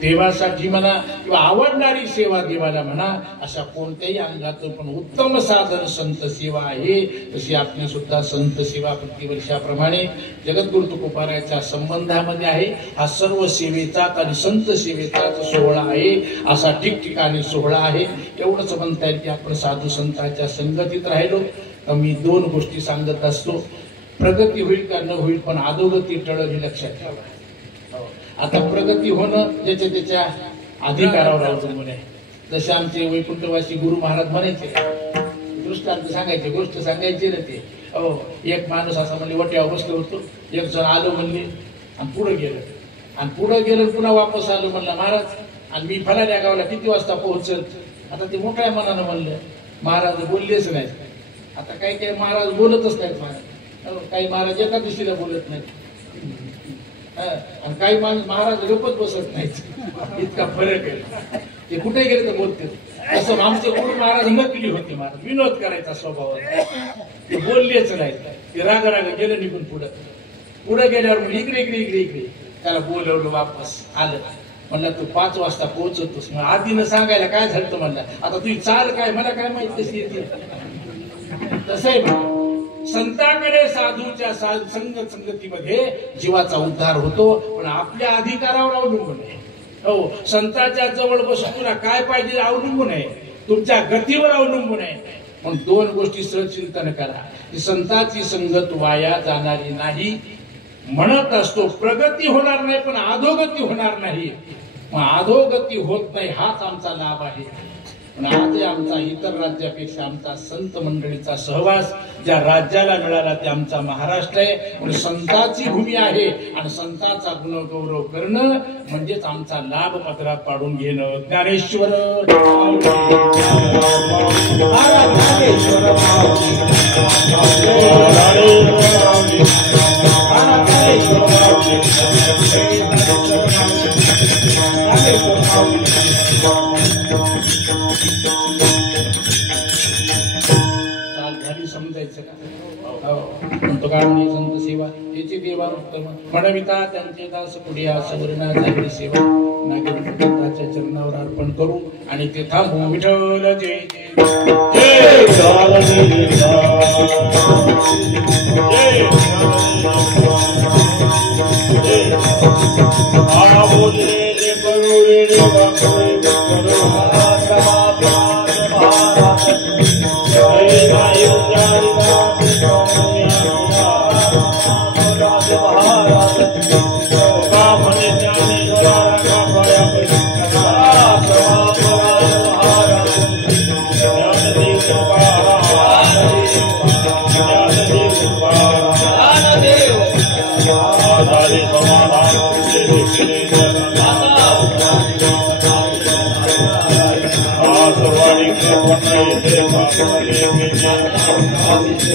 देवासाठी म्हणा किंवा आवडणारी सेवा देवाला म्हणा, अशा कोणत्याही अंगाचं पण उत्तम साधन संत सेवा आहे. तशी आपली सुद्धा संत सेवा प्रतिवर्षाप्रमाणे जगद्गुरु तुकोबारायच्या संबंधामध्ये आहे. हा सर्व सेवेचा आणि संत सेवेचाच सोहळा आहे, असा ठिकठिकाणी सोहळा आहे. एवढंच म्हणता येईल की आपण साधू संतांच्या संगतीत राहिलो. मी दोन गोष्टी सांगत असतो, प्रगती होईल का न होईल, पण अधोगती टळल हे लक्षात ठेवा. आता प्रगती होणं ज्याच्या त्याच्या अधिकारावर अवलंबून आहे. जसे आमचे वैकुंठवासी गुरु महाराज म्हणायचे, दृष्टांत सांगायचे, गोष्ट सांगायची ना ते. एक माणूस असा म्हणले वट्यावर बसलो होतो, एक जण आलो म्हणले आणि पुढे गेलं, आणि पुढे गेलं पुन्हा वापस आलो. म्हणलं महाराज आणि मी फलाण्या गावाला किती वाजता पोहोचत. आता ते मोठ्या मनानं म्हणलं, महाराज बोललेच नाही. आता काही काही महाराज बोलतच नाहीत. महाराज काही महाराज एका दिवशीला बोलत नाहीत, आणि काही महाराज गपत बसत नाहीत. इतका फरक आहे. ते कुठे गेले तर बोलते. असं आमचे गुरु महाराज नकली होते. महाराज विनोद करायचा स्वभाव, ते बोललेच नाही. ते राग गेलं निघून पुढे गेल्यावर इकडे इकडे इकडे इकडे त्याला बोलवलं, वापस आलं. म्हणलं तू 5 वाजता पोहोचतोस. मग आधीनं सांगायला काय झालं म्हणलं, आता तुझी चाल काय मला काय माहिती कशी येते. तसं आहे संतांकडे साधूच्या संगतीमध्ये जीवाचा उद्धार होतो, पण आपल्या अधिकारावर अवलंबून आहे. हो, संतांच्या जवळ बसून तुला काय पाहिजे अवलंबून आहे, तुमच्या गतीवर अवलंबून आहे. पण दोन गोष्टी सहज चिंतन करा की संतांची संगत वाया जाणारी नाही. म्हणत असतो प्रगती होणार नाही पण अधोगती होणार नाही. मग अधोगती होत नाही हाच आमचा लाभ आहे. पण आज आमचा इतर राज्यापेक्षा आमचा संत मंडळीचा सहवास ज्या राज्याला मिळाला ते आमचा महाराष्ट्र आहे. म्हणून संतांची भूमी आहे आणि संतांचा गुणगौरव करणं म्हणजेच आमचा लाभ पदरात पाडून घेणं. ज्ञानेश्वर समजायचं का. म्हणतो काय म्हणे संत सेवा याची देवा उत्तम म्हणविता त्यांचे दास पुढे सवर्णा झाली सेवा नागरिकांच्या चरणावर अर्पण करू आणि ते थांबू. विठ्ठल जय Thank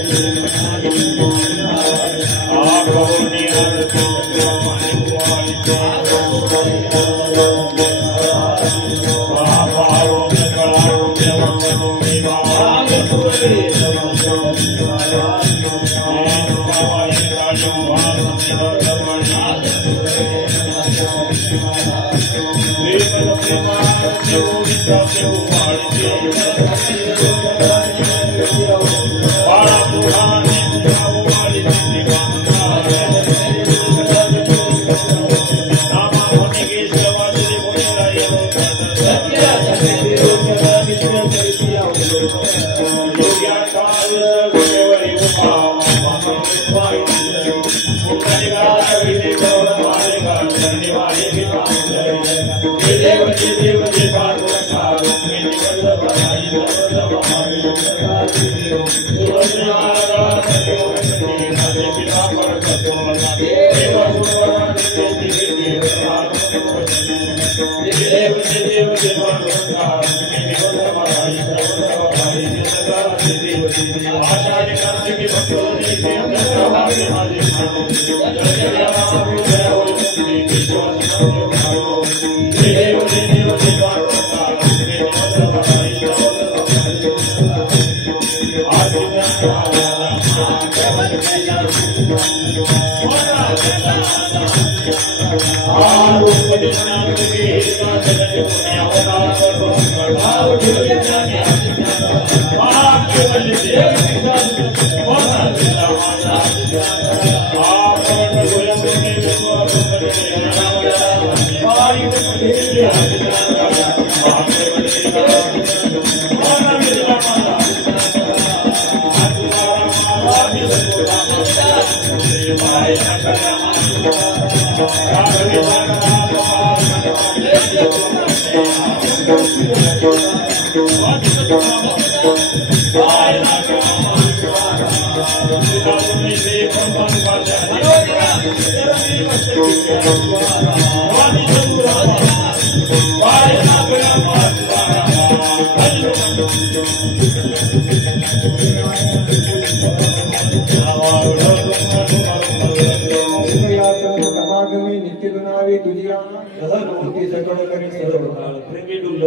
you.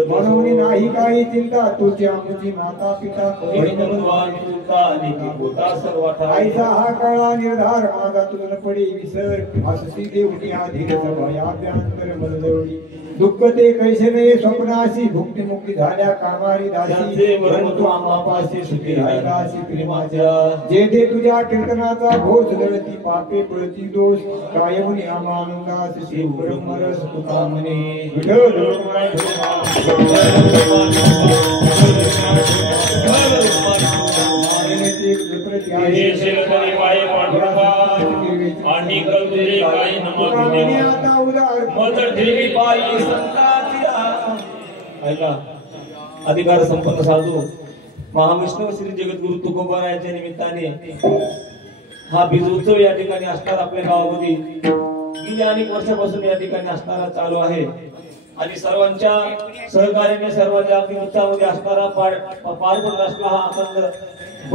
म्हणून नाही काही चिंता तुझी आमची माता पिता आईचा हा काळा निर्धार माझा तुला पडी विसर असती देवटी हा धीर सभयाभ्यंतर मलदवडी दुःख ते कैसे नाही स्वप्नाशी भुक्ती मुक्ती झाल्या कामारी दासी परंतु आम्हापाशी सुखी राहिलासी प्रेमाच्या जे ते तुझ्या कीर्तनाचा घोष जळती पापे पळती दोष कायमुनी आनंदास शिव ब्रह्मरस तुका म्हणे अधिकार संपन्न साधू महाविष्णू श्री जगद्गुरु तुकोबारायांच्या निमित्ताने हा बीज उत्सव या ठिकाणी असणार आपल्या गावामध्ये गेल्या अनेक वर्षापासून या ठिकाणी असणारा चालू आहे आणि सर्वांच्या सहकार्याने सर्वांच्या अगदी उत्साहामध्ये असणारा पार पडत असला हा आनंद